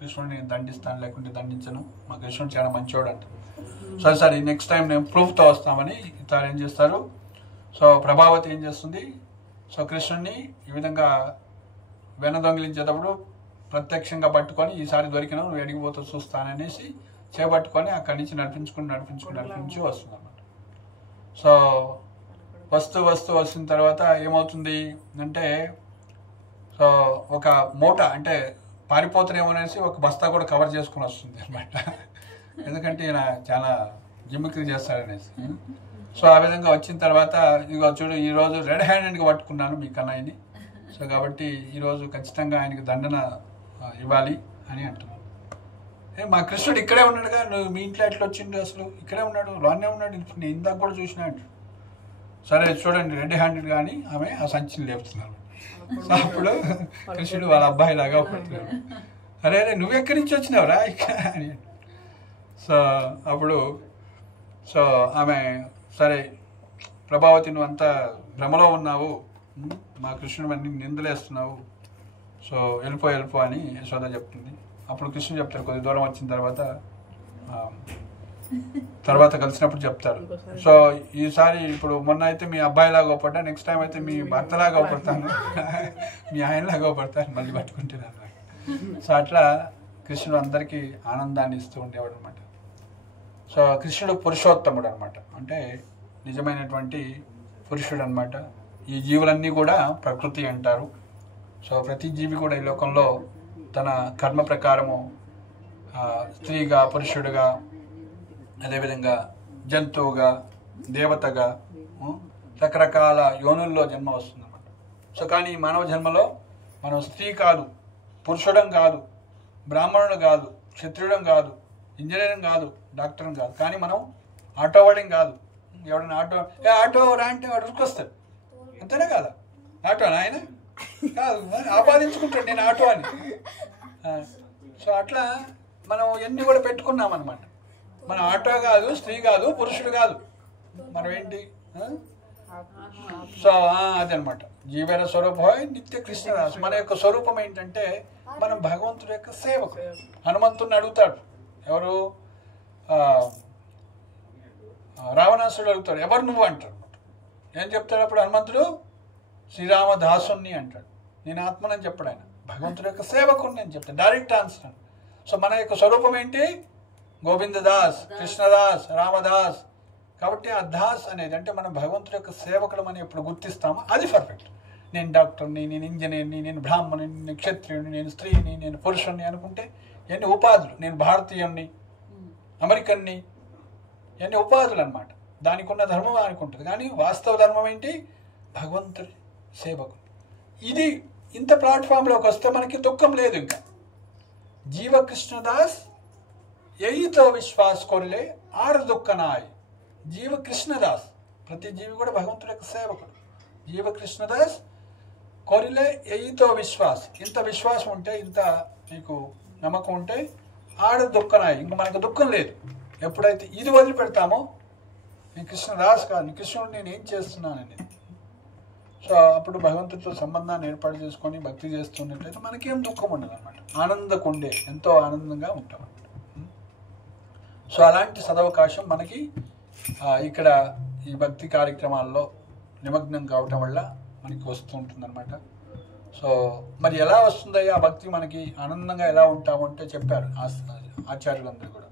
కృష్ణుడిని దండిస్తాను, లేకుంటే దండించను, మా కృష్ణుడు చాలా మంచివాడు అంట. సరే నెక్స్ట్ టైం నేను ప్రూఫ్తో వస్తామని ఇతరు ఏం చేస్తారు. సో ప్రభావతి ఏం చేస్తుంది, సో కృష్ణుడిని ఈ విధంగా దొంగిలించేటప్పుడు ప్రత్యక్షంగా పట్టుకొని, ఈసారి దొరికినా నువ్వు ఎడిగిపోతూ చూస్తాననేసి చేపట్టుకొని అక్కడి నుంచి నడిపించి వస్తుంది అన్నమాట. సో వస్తున్న తర్వాత ఏమవుతుంది అంటే, సో ఒక మూట అంటే పారిపోతున్నామనేసి ఒక బస్తా కూడా కవర్ చేసుకుని వస్తుంది అనమాట. ఎందుకంటే ఈయన చాలా జిమ్మిక్రీ చేస్తాడనేసి. సో ఆ విధంగా వచ్చిన తర్వాత, ఇదిగో చూడు ఈరోజు రెడ్ హ్యాండెడ్గా పట్టుకున్నాను మీ కన్నయ్యని, సో కాబట్టి ఈరోజు ఖచ్చితంగా ఆయనకి దండన ఇవ్వాలి అని అంటున్నాను. మా కృష్ణుడు ఇక్కడే ఉన్నాడుగా, నువ్వు మీ ఇంట్లో ఎట్లా వచ్చిండు, అసలు ఇక్కడే ఉన్నాడు, లోనే ఉన్నాడు, ఇప్పుడు నేను ఇందాక కూడా చూసినా అంటు. సరే చూడండి రెడ్ హ్యాండెడ్ కానీ ఆమె ఆ సంచిని లేపుతున్నాను. సో అప్పుడు కృష్ణుడు వాళ్ళ అబ్బాయి లాగా పడుతున్నాడు, అరే నువ్వు ఎక్కడి నుంచి వచ్చినావురా ఇక్కడ అని. సో అప్పుడు సో ఆమె, సరే ప్రభావతి నువ్వు అంతా భ్రమలో ఉన్నావు, మా కృష్ణుడు అన్ని నిందలేస్తున్నావు, సో వెళ్ళిపో అని యశోద చెప్తుంది. అప్పుడు కృష్ణుడు చెప్తారు, కొద్ది దూరం వచ్చిన తర్వాత కలిసినప్పుడు చెప్తారు, సో ఈసారి ఇప్పుడు మొన్న అయితే మీ అబ్బాయిలాగా పడ్డా, నెక్స్ట్ టైం అయితే మీ భర్తలాగా పడతాను, మీ ఆయనలాగా పడతాను, మళ్ళీ పట్టుకుంటున్నాను. సో అట్లా కృష్ణుడు అందరికీ ఆనందాన్ని ఇస్తూ ఉండేవాడు అనమాట. సో కృష్ణుడు పురుషోత్తముడు అనమాట, అంటే నిజమైనటువంటి పురుషుడు అనమాట. ఈ జీవులన్నీ కూడా ప్రకృతి అంటారు. సో ప్రతి జీవి కూడా ఈ లోకంలో తన కర్మ ప్రకారము స్త్రీగా, పురుషుడుగా, అదేవిధంగా జంతువుగా, దేవతగా, రకరకాల యోనుల్లో జన్మ వస్తుందన్నమాట. సో కానీ మానవ జన్మలో మనం స్త్రీ కాదు, పురుషుడం కాదు, బ్రాహ్మణుడు కాదు, క్షత్రియుడం కాదు, ఇంజనీరింగ్ కాదు, డాక్టరం కాదు, కానీ మనం ఆటో వాడిం కాదు. ఎవడన్నా ఆటో రా అంటే వాడు ఉరికొస్తాడు, అంతేనా కాదా? ఆటో ఆయన కాదు, ఆపాదించుకుంటాడు నేను ఆటో అని. సో అట్లా మనం ఎన్ని కూడా పెట్టుకున్నాం అనమాట. మన ఆటో కాదు, స్త్రీ కాదు, పురుషుడు కాదు, మనం ఏంటి? సో అదనమాట జీవేర స్వరూపం నిత్య కృష్ణదాస్. మన యొక్క స్వరూపం ఏంటంటే మనం భగవంతుడి యొక్క సేవకు. హనుమంతుడిని అడుగుతాడు ఎవరు? రావణాసుడు అడుగుతాడు ఎవరు నువ్వు అంటాడు. ఏం చెప్తాడు అప్పుడు హనుమంతుడు? శ్రీరామదాసుని అంటాడు. నేను ఆత్మనని చెప్పాడు ఆయన, భగవంతుడి యొక్క సేవకుని అని చెప్తాడు, డైరెక్ట్ ఆన్సర్. సో మన యొక్క స్వరూపం ఏంటి? గోవిందదాస్, కృష్ణదాస్, రామదాస్. కాబట్టి ఆ దాస్ అనేది అంటే మనం భగవంతుడి యొక్క సేవకులం అని ఎప్పుడు గుర్తిస్తామో అది పర్ఫెక్ట్. నేను డాక్టర్ని, నేను ఇంజనీర్ని, నేను బ్రాహ్మణుని, నేను క్షత్రియుని, నేను స్త్రీని, నేను పురుషుని అనుకుంటే ఎన్ని ఉపాధులు. నేను భారతీయుణ్ణి, అమెరికన్ని, ఎన్ని ఉపాధులు అనమాట. దానికి ఉన్న ధర్మం దానికి ఉంటుంది. కానీ వాస్తవ ధర్మం ఏంటి? భగవంతుడి సేవకుడు. ఇది ఇంత ప్లాట్ఫామ్లోకి వస్తే మనకి దుఃఖం లేదు. ఇంకా జీవ కృష్ణదాస్ ఎయితో విశ్వాస్ కొరలే ఆరు దుఃఖనాయ్. జీవ కృష్ణదాస్, ప్రతి జీవి కూడా భగవంతుడి యొక్క సేవకుడు. జీవ కృష్ణదాస్ కొరిలే ఎయితో విశ్వాస్. ఇంత విశ్వాసం ఉంటే, ఇంత మీకు నమ్మకం ఉంటే ఆరు దుఃఖనాయ్, ఇంక మనకు దుఃఖం లేదు. ఎప్పుడైతే ఇది వదిలిపెడతామో, నేను కృష్ణదాస్ కాదు, నీ కృష్ణుడు నేను ఏం చేస్తున్నానని, సో అప్పుడు భగవంతుడితో సంబంధాన్ని ఏర్పాటు చేసుకొని భక్తి చేస్తున్నట్లయితే మనకేం దుఃఖం ఉండదు అనమాట. ఆనందకుండే, ఎంతో ఆనందంగా ఉంటాం అనమాట. సో అలాంటి సదవకాశం మనకి ఇక్కడ ఈ భక్తి కార్యక్రమాల్లో నిమగ్నం కావటం వల్ల మనకి వస్తూ ఉంటుందన్నమాట. సో మరి ఎలా వస్తుందయ్యా ఆ భక్తి మనకి? ఆనందంగా ఎలా ఉంటామంటే చెప్పారు ఆచార్యులందరూ కూడా.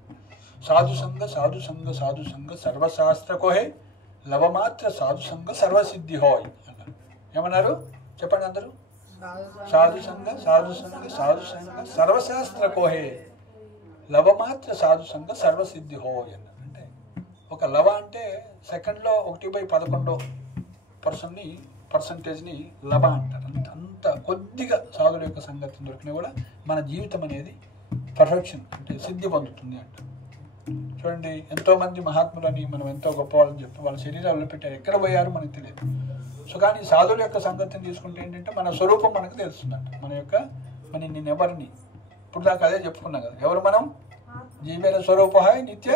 సాధు సంగ సాధు సంగ సాధు సంగ సర్వశాస్త్ర కోహే లవమాత్ర సాధు సంగ సర్వసిద్ధి హోయ్ అన్నారు. ఏమన్నారు చెప్పండి అందరూ? సాధు సంగ సాధు సంగ సాధు సంగ సర్వశాస్త్ర కోహే లవమాత్ర సాధు సంగ సర్వసిద్ధి హోయ్ అన్నారు. అంటే ఒక లవ అంటే సెకండ్లో 1/11 పర్సంటేజ్ని లవ అంటారు. అంత కొద్దిగా సాధుల యొక్క సంగతి దొరికినా కూడా మన జీవితం అనేది పర్ఫెక్షన్ అంటే సిద్ధి పొందుతుంది అంటారు. చూడండి, ఎంతోమంది మహాత్ములని మనం ఎంతో గొప్ప వాళ్ళని చెప్పి వాళ్ళ శరీరాలు పెట్టారు, ఎక్కడ పోయారు మనకు తెలియదు. సో కానీ సాధువుల యొక్క సంగతిని తీసుకుంటే ఏంటంటే మన స్వరూపం మనకు తెలుస్తుందంట. మన నేనెవరిని ఇప్పుడు దాకా అదే చెప్పుకున్నాం కదా, ఎవరు మనం? జీవేర స్వరూపహాయ్ నిత్య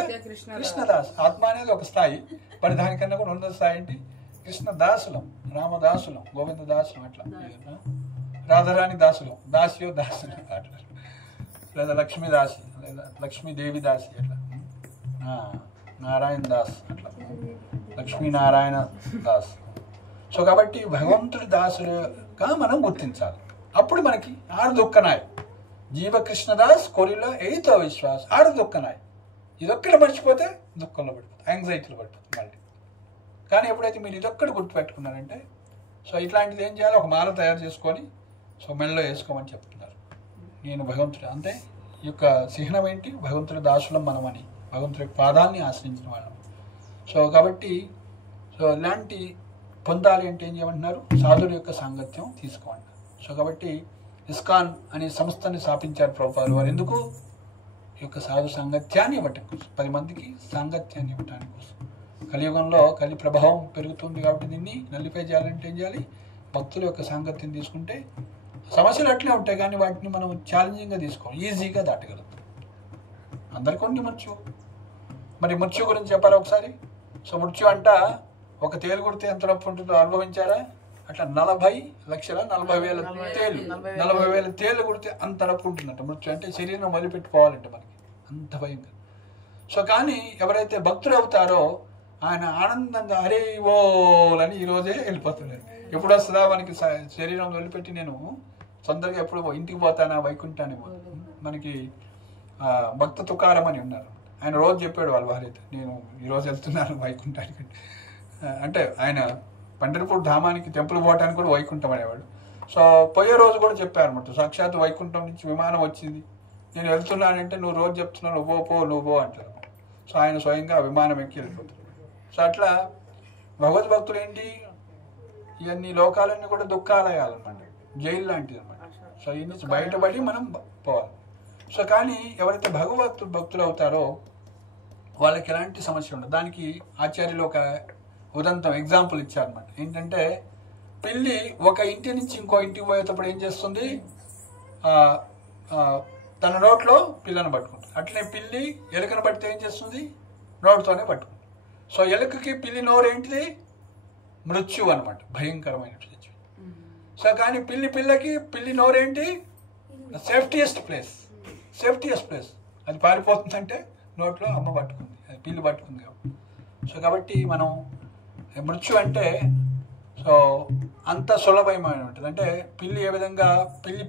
కృష్ణదాస్. ఆత్మ అనేది ఒక స్థాయి, మరి దానికన్నా కూడా ఉన్నత స్థాయి ఏంటి? కృష్ణదాసులం, రామదాసులం, గోవిందదాసులం, అట్లా రాధారాణి దాసులం, దాస్యో దాసులం అట్లా, లేదా లక్ష్మీదాసి, లేదా లక్ష్మీదేవి దాసి, అట్లా నారాయణ దాస్, అట్లా లక్ష్మీనారాయణ దాస్. సో కాబట్టి భగవంతుడి దాసులుగా మనం గుర్తించాలి. అప్పుడు మనకి ఆరు దుఃఖనాయ్. జీవ కృష్ణదాస్ కొరిలో ఎయితో విశ్వాస్ ఆరు దుఃఖనాయ్. ఇదొక్కటి మర్చిపోతే దుఃఖంలో పడిపోతుంది, యాంగ్జైటీలో పడిపోతుంది మళ్ళీ. కానీ ఎప్పుడైతే మీరు ఇదొక్కటి గుర్తుపెట్టుకున్నారంటే, సో ఇట్లాంటిది ఏం చేయాలి? ఒక మాల తయారు చేసుకొని సో మెడలో వేసుకోమని చెప్తున్నారు. నేను భగవంతుడు అంతే. ఈ యొక్క చిహ్నం ఏంటి? భగవంతుడి దాసులం మనం అని, భగవంతుడి పాదాలని ఆశ్రయించిన వాళ్ళం. సో కాబట్టి సో ఇలాంటి పొందాలి అంటే ఏం చేయమంటున్నారు? సాధుల యొక్క సాంగత్యం తీసుకోమంటారు. సో కాబట్టి ఇస్కాన్ అనే సంస్థని స్థాపించారు ప్రభుపాదులు వారు. ఎందుకు? ఈ యొక్క సాధు సాంగత్యాన్ని ఇవ్వటం కోసం, 10 మందికి సాంగత్యాన్ని ఇవ్వటానికి కోసం. కలియుగంలో కలి ప్రభావం పెరుగుతుంది కాబట్టి దీన్ని నల్లిఫై చేయాలంటే ఏం చేయాలి? భక్తుల యొక్క సాంగత్యం తీసుకుంటే సమస్యలు అట్లే ఉంటాయి, కానీ వాటిని మనం ఛాలెంజింగ్గా తీసుకోవాలి, ఈజీగా దాటగలుగుతాం. అందరికీ ఉంది మృత్యు. మరి మృత్యు గురించి చెప్పారా ఒకసారి? సో మృత్యు అంట ఒక తేలు కొడితే ఎంత నొప్పి ఉంటుందో అనుభవించారా? అట్లా 40,40,000 తేలు, 40,000 తేలు కొడితే అంత నొప్పి ఉంటుందంట మృత్యు. అంటే శరీరం వదిలిపెట్టుకోవాలంటే మనకి అంత భయంకరం. సో కానీ ఎవరైతే భక్తులు అవుతారో ఆయన ఆనందంగా హరే ఓలని ఈరోజే వెళ్ళిపోతున్నారు. ఎప్పుడు వస్తుందా మనకి శరీరం వదిలిపెట్టి నేను తొందరగా ఎప్పుడు ఇంటికి పోతానా, వైకుంఠానికి పోతాను. మనకి భక్త తుకారం అని ఉన్నారు, ఆయన రోజు చెప్పాడు వాళ్ళ భార్యతో, నేను ఈరోజు వెళ్తున్నాను వైకుంఠానికి. అంటే ఆయన పండరిపూర్ ధామానికి టెంపుల్ పోవటానికి కూడా వైకుంఠం అనేవాడు. సో పోయే రోజు కూడా చెప్పారన్నమాట, సాక్షాత్ వైకుంఠం నుంచి విమానం వచ్చింది, నేను వెళ్తున్నానంటే నువ్వు రోజు చెప్తున్నావు నువ్వు పో అంటారు. సో ఆయన స్వయంగా విమానం ఎక్కి వెళ్ళిపోతారు. సో అట్లా భగవద్భక్తులు ఏంటి, ఇవన్నీ లోకాలన్నీ కూడా దుఃఖాలయాలన్నమాట, జైలు లాంటిది అనమాట. సో ఈ నుంచి బయటపడి మనం పోవాలి. సో కానీ ఎవరైతే భక్తులు అవుతారో వాళ్ళకి ఎలాంటి సమస్య ఉండదు. దానికి ఆచార్యులు ఒక ఉదంతం ఎగ్జాంపుల్ ఇచ్చారనమాట. ఏంటంటే పిల్లి ఒక ఇంటి నుంచి ఇంకో ఇంటికి పోయేటప్పుడు ఏం చేస్తుంది, తన నోట్లో పిల్లను పట్టుకుంటుంది. అట్లనే పిల్లి ఎలుకను పడితే ఏం చేస్తుంది, నోటితోనే పట్టుకుంటుంది. సో ఎలుకకి పిల్లి నోరు ఏంటిది, మృత్యువు అనమాట, భయంకరమైన మృత్యు. సో కానీ పిల్లకి పిల్లి నోరేంటి, సేఫ్టీయెస్ట్ ప్లేస్. అది పారిపోతుందంటే నోట్లో అమ్మ పట్టుకుంది, అది పిల్లి పట్టుకుంది కాబట్టి. సో కాబట్టి మనం మృత్యు అంటే సో అంత సులభమైన ఉంటుంది. అంటే పిల్లి ఏ విధంగా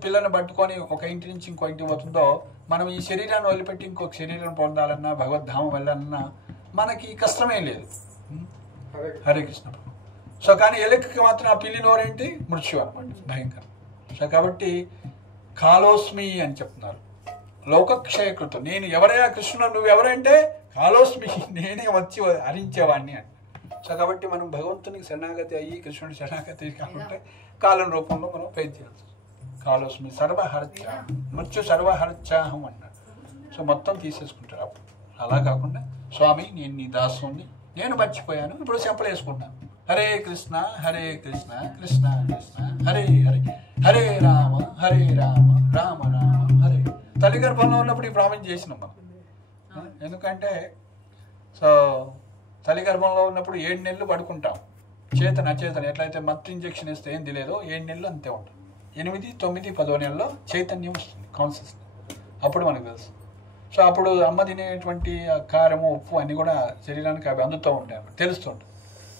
పిల్లను పట్టుకొని ఒక ఇంటి నుంచి ఇంకో ఇంటికి పోతుందో, మనం ఈ శరీరాన్ని వదిలిపెట్టి ఇంకొక శరీరం పొందాలన్నా భగవద్ధామం వెళ్ళాలన్నా మనకి కష్టమే లేదు. హరే కృష్ణ. సో కానీ ఎలుకకి మాత్రం ఆ పిల్లి నోరేంటి, మృత్యు అనమాట, భయంకరం. సో కాబట్టి కాలోస్మి అని చెప్తున్నారు, లోకక్షయకృతం. నేను ఎవరయ్యా కృష్ణుడు, నువ్వు ఎవరంటే కాలోస్మి, నేనే వచ్చి హరించేవాడిని అని. సో కాబట్టి మనం భగవంతునికి శరణాగతి అయ్యి కృష్ణుడి శరణాగతి కాకుంటే కాలం రూపంలో మనం ఫేస్ చేయాల్సి. కాలోస్మి సర్వహరత్యాహం, మృత్యు సర్వహరత్యాహం అన్నాడు. సో మొత్తం తీసేసుకుంటారు. అప్పుడు అలా కాకుండా స్వామి నేను నీ దాసుని, నేను మర్చిపోయాను, ఇప్పుడు చెంపలేసుకుంటాను. హరే కృష్ణ కృష్ణ కృష్ణ హరే హరే, హరే రామ రామ రామ హరే. తల్లి గర్భంలో ఉన్నప్పుడు ఈ ప్రామిస్ చేసినాం మనం. ఎందుకంటే సో తల్లి గర్భంలో ఉన్నప్పుడు 7 నెలలు పడుకుంటాం, అచేతన ఎట్లయితే మత్తు ఇంజెక్షన్ ఇస్తే ఏం తెలియదో 7 నెలలు అంతే ఉంటుంది. 8, 9, 10 నెలల్లో చైతన్యం వస్తుంది, కాన్షియస్నెస్. అప్పుడు మనకు తెలుసు. సో అప్పుడు అమ్మ తినేటువంటి కారము ఉప్పు అన్నీ కూడా శరీరానికి అవి అందుతూ ఉంటాయి, తెలుస్తుంటాయి.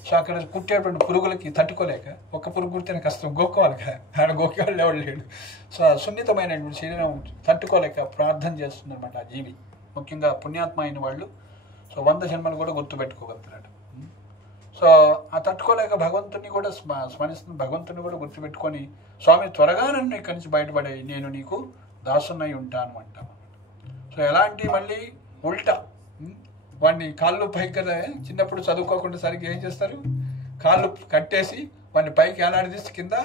సో అక్కడ కుట్టేటువంటి పురుగులకి తట్టుకోలేక, ఒక్క పురుగు కుడితేనే కష్టం, గోక్కోవాలి కదా, ఆయన గోక్కేవాళ్ళు ఎవరు లేడు. సో సున్నితమైనటువంటి శరీరం తట్టుకోలేక ప్రార్థన చేస్తుంది అనమాట ఆ జీవి. ముఖ్యంగా పుణ్యాత్మ అయిన వాళ్ళు సో 100 జన్మలు కూడా గుర్తుపెట్టుకోగలుగుతారు. సో ఆ తట్టుకోలేక భగవంతుని కూడా స్మరిస్తున్న, భగవంతుని కూడా గుర్తుపెట్టుకొని స్వామి త్వరగా నన్ను ఇక్కడి నుంచి బయటపడే, నేను నీకు దాసున్నై ఉంటాను అంటాను. సో ఎలాంటి మళ్ళీ ఉల్టా వాడిని కాళ్ళు పైకి కదా, చిన్నప్పుడు చదువుకోకుండా సరిగ్గా ఏం చేస్తారు, కాళ్ళు కట్టేసి వాడిని పైకి ఏలాడదీసి కింద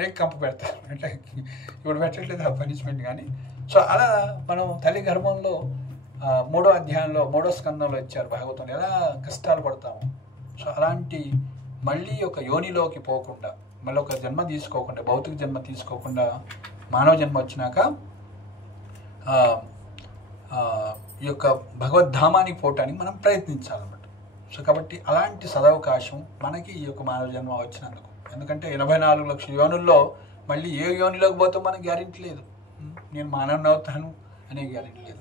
రేక్ కంప పెడతారు. అంటే ఇప్పుడు పెట్టట్లేదు ఆ పనిష్మెంట్. కానీ సో అలా మనం తల్లి గర్భంలో 3వ అధ్యాయంలో 3వ స్కందంలో ఇచ్చారు భాగవతం, ఎలా కష్టాలు పడతాము. సో అలాంటి మళ్ళీ ఒక యోనిలోకి పోకుండా, మళ్ళీ ఒక జన్మ తీసుకోకుండా, భౌతిక జన్మ తీసుకోకుండా మానవ జన్మ వచ్చినాక ఈ యొక్క భగవద్ధామానికి పోవటానికి మనం ప్రయత్నించాలన్నమాట. సో కాబట్టి అలాంటి సదవకాశం మనకి ఈ యొక్క మానవ జన్మ వచ్చినందుకు. ఎందుకంటే 84 లక్షల యోనుల్లో మళ్ళీ ఏ యోనిలోకి పోతే మనకు గ్యారెంటీ లేదు, నేను మానవుని అవుతాను అనే గ్యారెంటీ లేదు.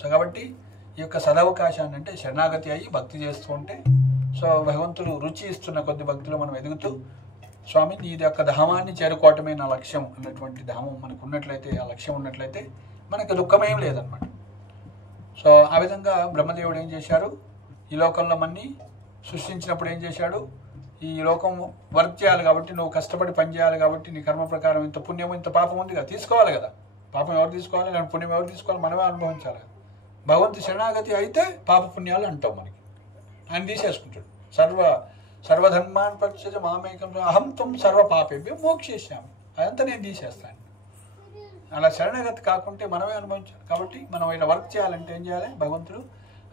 సో కాబట్టి ఈ యొక్క సదవకాశాన్ని అంటే శరణాగతి అయ్యి భక్తి చేస్తూ ఉంటే, సో భగవంతుడు రుచి ఇస్తున్న కొద్ది భక్తులు మనం ఎదుగుతూ, స్వామి నీ యొక్క ధామాన్ని చేరుకోవటమే నా లక్ష్యం అన్నటువంటి ధామం మనకు ఉన్నట్లయితే, ఆ లక్ష్యం ఉన్నట్లయితే మనకు దుఃఖమేం లేదనమాట. సో ఆ విధంగా బ్రహ్మదేవుడు ఏం చేశారు, ఈ లోకంలో మన్ని సృష్టించినప్పుడు ఏం చేశాడు, ఈ లోకం వర్క్ చేయాలి కాబట్టి, నువ్వు కష్టపడి పని చేయాలి కాబట్టి, నీ కర్మ ప్రకారం ఇంత పుణ్యం ఇంత పాపం ఉంది కదా, తీసుకోవాలి కదా. పాపం ఎవరు తీసుకోవాలి, లేదంటే పుణ్యం ఎవరు తీసుకోవాలి, మనమే అనుభవించాలి కదా. భగవంతు శరణాగతి అయితే పాప పుణ్యాలు అంటాం మనకి, ఆయన తీసేసుకుంటాడు. సర్వధర్మాన్ పరిత్యజ్య మామేకం అహం త్వం సర్వ పాపేభ్యో మోక్షయిష్యామి, అదంతా నేను తీసేస్తాను. అలా శరణాగతి కాకుంటే మనమే అనుభవించాలి. కాబట్టి మనం ఇలా వర్క్ చేయాలంటే ఏం చేయాలి, భగవంతుడు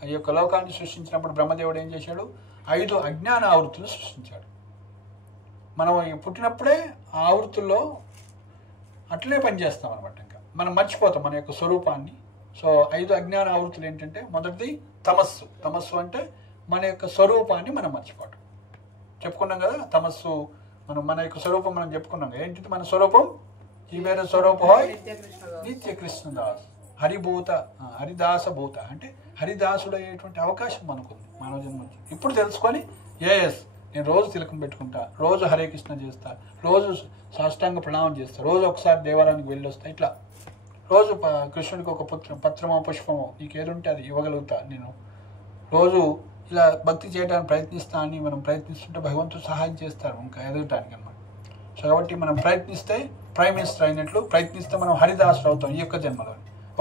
ఈ యొక్క లోకాన్ని సృష్టించినప్పుడు బ్రహ్మదేవుడు ఏం చేశాడు, 5 అజ్ఞాన ఆవృత్తులు సృష్టించాడు. మనం పుట్టినప్పుడే ఆ ఆవృత్తుల్లో అట్లనే పనిచేస్తాం అనమాట. ఇంకా మనం మర్చిపోతాం మన యొక్క స్వరూపాన్ని. సో 5 అజ్ఞాన ఆవృత్తులు ఏంటంటే, మొదటిది తమస్సు అంటే మన యొక్క స్వరూపాన్ని మనం మర్చిపోవటం. చెప్పుకున్నాం కదా, తమస్సు మన యొక్క స్వరూపం మనం చెప్పుకున్నాం. ఏంటిది మన స్వరూపం, ఈ వేరే స్వరూపం నిత్య కృష్ణదాస్ హరిదాస భూత, అంటే హరిదాసుడు అయ్యేటువంటి అవకాశం మనకుంది మానవ జన్మ. ఇప్పుడు తెలుసుకొని నేను రోజు తిలకం పెట్టుకుంటా, రోజు హరే కృష్ణ చేస్తా, రోజు సాష్టాంగ ప్రణామం చేస్తా, రోజు ఒకసారి దేవాలయానికి వెళ్ళి వస్తా, ఇట్లా రోజు కృష్ణుడికి ఒక పత్రమో పుష్పమో నీకు ఏదుంటే అది ఇవ్వగలుగుతా, నేను రోజు ఇలా భక్తి చేయడానికి ప్రయత్నిస్తా అని మనం ప్రయత్నిస్తుంటే భగవంతుడు సహాయం చేస్తారు ఇంకా ఎదగటానికి అన్నమాట. సో కాబట్టి మనం ప్రయత్నిస్తే ప్రైమ్ మినిస్టర్ అయినట్లు, ప్రయత్నిస్తే మనం హరిదాసుడు అవుతాం ఈ యొక్క జన్మలో.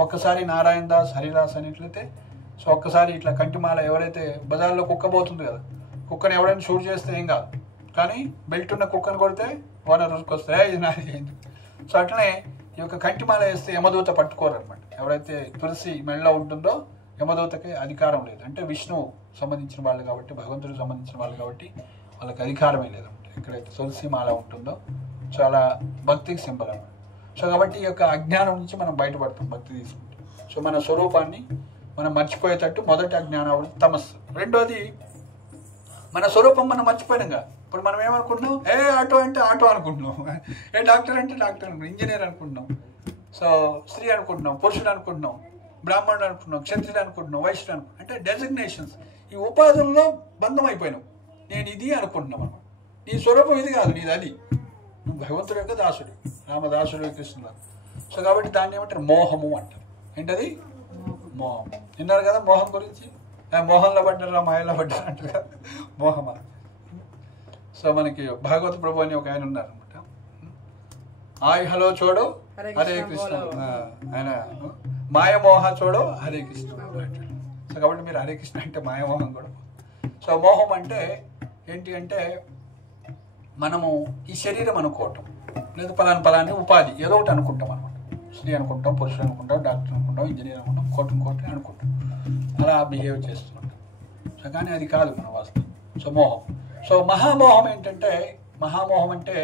ఒక్కసారి నారాయణ దాస్ హరిదాస్ అనేట్లయితే సో ఒక్కసారి ఇట్లా కంటిమాల ఎవరైతే బజార్లో కుక్క పోతుంది కదా, కుక్కని ఎవరైనా షూట్ చేస్తే ఏం కాదు, కానీ బెల్ట్ ఉన్న కుక్కను కొడితే ఓనర్ వస్తే ఇది నాది. సో అట్లనే ఈ యొక్క కంటిమాల వేస్తే యమదూత పట్టుకోరు అనమాట. ఎవరైతే తులసి మెడలో ఉంటుందో యమదూతకి అధికారం లేదు. అంటే విష్ణువు సంబంధించిన వాళ్ళు కాబట్టి, భగవంతుడికి సంబంధించిన వాళ్ళు కాబట్టి వాళ్ళకి అధికారమే లేదు. ఎక్కడైతే తులసి మాల ఉంటుందో చాలా భక్తికి సింబల్ అన్నమాట. సో కాబట్టి ఈ యొక్క అజ్ఞానం నుంచి మనం బయటపడతాం భక్తి తీసుకుంటే. సో మన స్వరూపాన్ని మనం మర్చిపోయేటట్టు మొదటి అజ్ఞానావృత్తి తమస్సు. రెండోది మన స్వరూపం మనం మర్చిపోయినాగా. ఇప్పుడు మనం ఏమనుకుంటున్నాం, ఆటో అంటే ఆటో అనుకుంటున్నాం, డాక్టర్ అంటే డాక్టర్ అనుకుంటున్నాం, ఇంజనీర్ అనుకుంటున్నాం, సో స్త్రీ అనుకుంటున్నాం, పురుషుడు అనుకుంటున్నాం, బ్రాహ్మణుడు అనుకుంటున్నాం, క్షత్రియుడు అనుకుంటున్నాం, వైశ్యుడు అనుకుంటున్నాం. అంటే డెసిగ్నేషన్స్, ఈ ఉపాధుల్లో బంధం అయిపోయినాం. నేను ఇది అనుకుంటున్నాం అన్నమాట. నీ స్వరూపం ఇది కాదు, నీది అది. నువ్వు భగవంతుడు యొక్క దాసుడు, రామదాసుడు, కృష్ణుడు. సో కాబట్టి దాన్ని ఏమంటారు, మోహము అంటారు. ఏంటది? మోహం. విన్నారు కదా మోహం గురించి? మోహంలో పడ్డారా మాయలో పడ్డారా అంటారు కదా, మోహమా. సో మనకి భాగవత ప్రభు అని ఒక ఆయన ఉన్నారు అనమాట. హాయ్ హలో చూడు హరే కృష్ణ, ఆయన మాయమోహ చూడు హరే కృష్ణ అంటాడు. సో కాబట్టి మీరు హరే కృష్ణ అంటే మాయమోహం కూడా. సో మోహం అంటే ఏంటి అంటే మనము ఈ శరీరం అనుకోవటం, లేదా పలాని ఉపాధి ఏదో ఒకటి అనుకుంటాం అనమాట. స్త్రీ అనుకుంటాం, పురుషుడు అనుకుంటాం, డాక్టర్ అనుకుంటాం, ఇంజనీర్ అనుకుంటాం, కోటి అనుకుంటాం, అలా బిహేవ్ చేస్తుంటాం. సో కానీ అది కాదు మన వాస్తవం. సో మోహం. సో మహామోహం ఏంటంటే, మహామోహం అంటే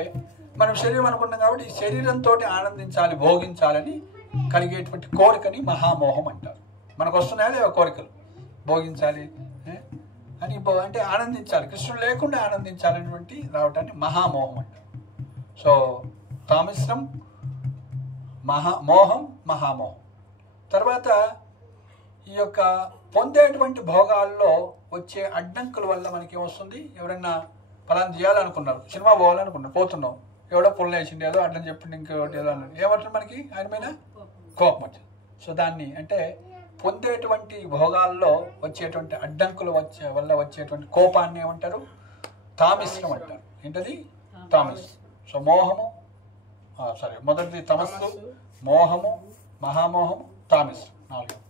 మనం శరీరం అనుకుంటాం కాబట్టి ఈ శరీరంతో ఆనందించాలి, భోగించాలని కలిగేటువంటి కోరికని మహామోహం అంటారు. మనకు వస్తున్నాయా లేవా కోరికలు, భోగించాలి అని, అంటే ఆనందించాలి, కృష్ణుడు లేకుండా ఆనందించాలనేటువంటి రావటాన్ని మహామోహం అంటారు. సో తామిశ్రం, మోహం, మహామోహం. తర్వాత ఈ యొక్క పొందేటువంటి భోగాల్లో వచ్చే అడ్డంకుల వల్ల మనకి ఏమొస్తుంది, ఎవరైనా ఫలాన్ని చేయాలనుకున్నారు, సినిమా పోవాలనుకున్నారు, పోతున్నాం, ఎవడో పుల్ల వేసింది ఏదో అట్లా చెప్పింది, ఇంకోటి ఏదో అన్నాడు, ఏమంటారు మనకి ఆయన మీద కోపం వచ్చింది. సో దాన్ని అంటే పొందేటువంటి భోగాల్లో వచ్చేటువంటి అడ్డంకులు వల్ల వచ్చేటువంటి కోపాన్ని ఏమంటారు, తామిశ్రం అంటారు. ఏంటది? తామిశ్రం. సో మోహము, మొదటిది తమస్సు, మోహము, మహామోహము, తామిశ్రం 4.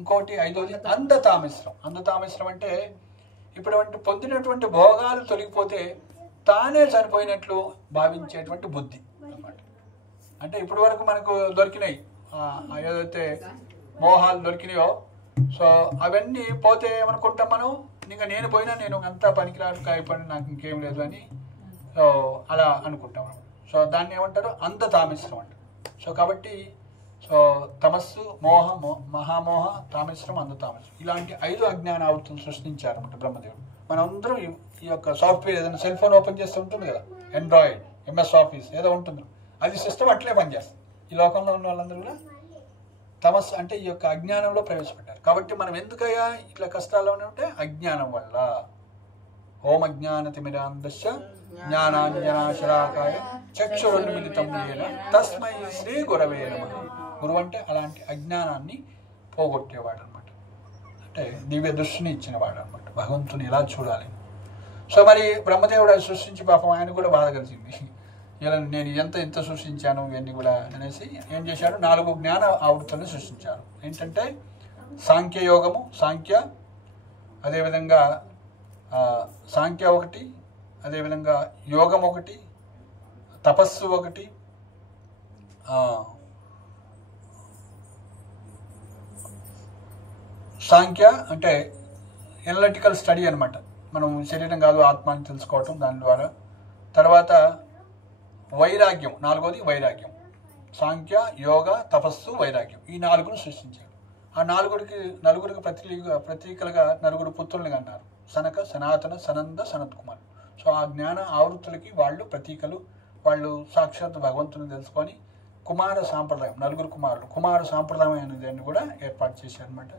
ఇంకోటి 5వది అంధతామిశ్రం. అంధతామిశ్రం అంటే ఇప్పుడు పొందినటువంటి భోగాలు తొలగిపోతే తానే సరిపోయినట్లు భావించేటువంటి బుద్ధి అన్నమాట. అంటే ఇప్పటి వరకు మనకు దొరికినాయి ఏదైతే మోహాలు దొరికినాయో, సో అవన్నీ పోతే ఏమనుకుంటాం మనం, ఇంకా నేను పోయినా నేను అంతా పనికిరాడు అయిపోయినా నాకు ఇంకేం లేదు అని సో అలా అనుకుంటాం. సో దాన్ని ఏమంటారు, అంధతామిశ్రం అంటారు. సో కాబట్టి సో తమస్సు, మోహ, మహామోహ, తామిశ్రం, అంధతామిశ్రం, ఇలాంటి 5 అజ్ఞాన ఆవృత్తులు సృష్టించారన్నమాట బ్రహ్మదేవుడు. మనందరం ఈ యొక్క సాఫ్ట్వేర్ ఏదైనా సెల్ ఫోన్ ఓపెన్ చేస్తూ ఉంటుంది కదా, ఆండ్రాయిడ్, MS ఆఫీస్ ఏదో ఉంటుంది, అది సిస్టమ్ అట్లే పనిచేస్తుంది. ఈ లోకంలో ఉన్న వాళ్ళందరూ కూడా తమస్సు అంటే ఈ యొక్క అజ్ఞానంలో ప్రవేశపెట్టారు. కాబట్టి మనం ఎందుకయ్యా ఇట్లా కష్టాల్లో ఉంటే అజ్ఞానం వల్ల. ఓం అజ్ఞానతిమిరాంధస్య జ్ఞానాంజనాశలాకాయ చక్షురున్మిళితం యేన తస్మై శ్రీ గురవే నమః. గురువు అంటే అలాంటి అజ్ఞానాన్ని పోగొట్టేవాడు అనమాట, అంటే దివ్య దృష్టిని ఇచ్చినవాడు అనమాట, భగవంతుని ఎలా చూడాలి. సో మరి బ్రహ్మదేవుడు అది సృష్టించి పాపం ఆయన కూడా బాధ కలిసింది, ఇలా నేను ఎంత సృష్టించాను ఇవన్నీ కూడా అనేసి ఏం చేశాడు, 4 జ్ఞాన ఆవృత్తులను సృష్టించారు. ఏంటంటే సాంఖ్యయోగము, సాంఖ్య, అదేవిధంగా సాంఖ్య ఒకటి, అదేవిధంగా యోగం ఒకటి, తపస్సు ఒకటి, సాంఖ్య అంటే ఎనలిటికల్ స్టడీ అనమాట, మనం శరీరం కాదు ఆత్మాన్ని తెలుసుకోవటం దాని ద్వారా. తర్వాత వైరాగ్యం, 4వది వైరాగ్యం. సాంఖ్య, యోగ, తపస్సు, వైరాగ్యం, ఈ 4ను సృష్టించాడు. ఆ నలుగురికి ప్రతీకలుగా 4 పుత్రులుగా అన్నారు, సనక, సనాతన, సనంద, సనత్ కుమార్. సో ఆ జ్ఞాన ఆవృత్తులకి వాళ్ళు ప్రతీకలు, వాళ్ళు సాక్షాత్ భగవంతుని తెలుసుకొని కుమార సాంప్రదాయం, 4 కుమారులు, కుమార సాంప్రదాయం అనే దాన్ని కూడా ఏర్పాటు చేశారనమాట.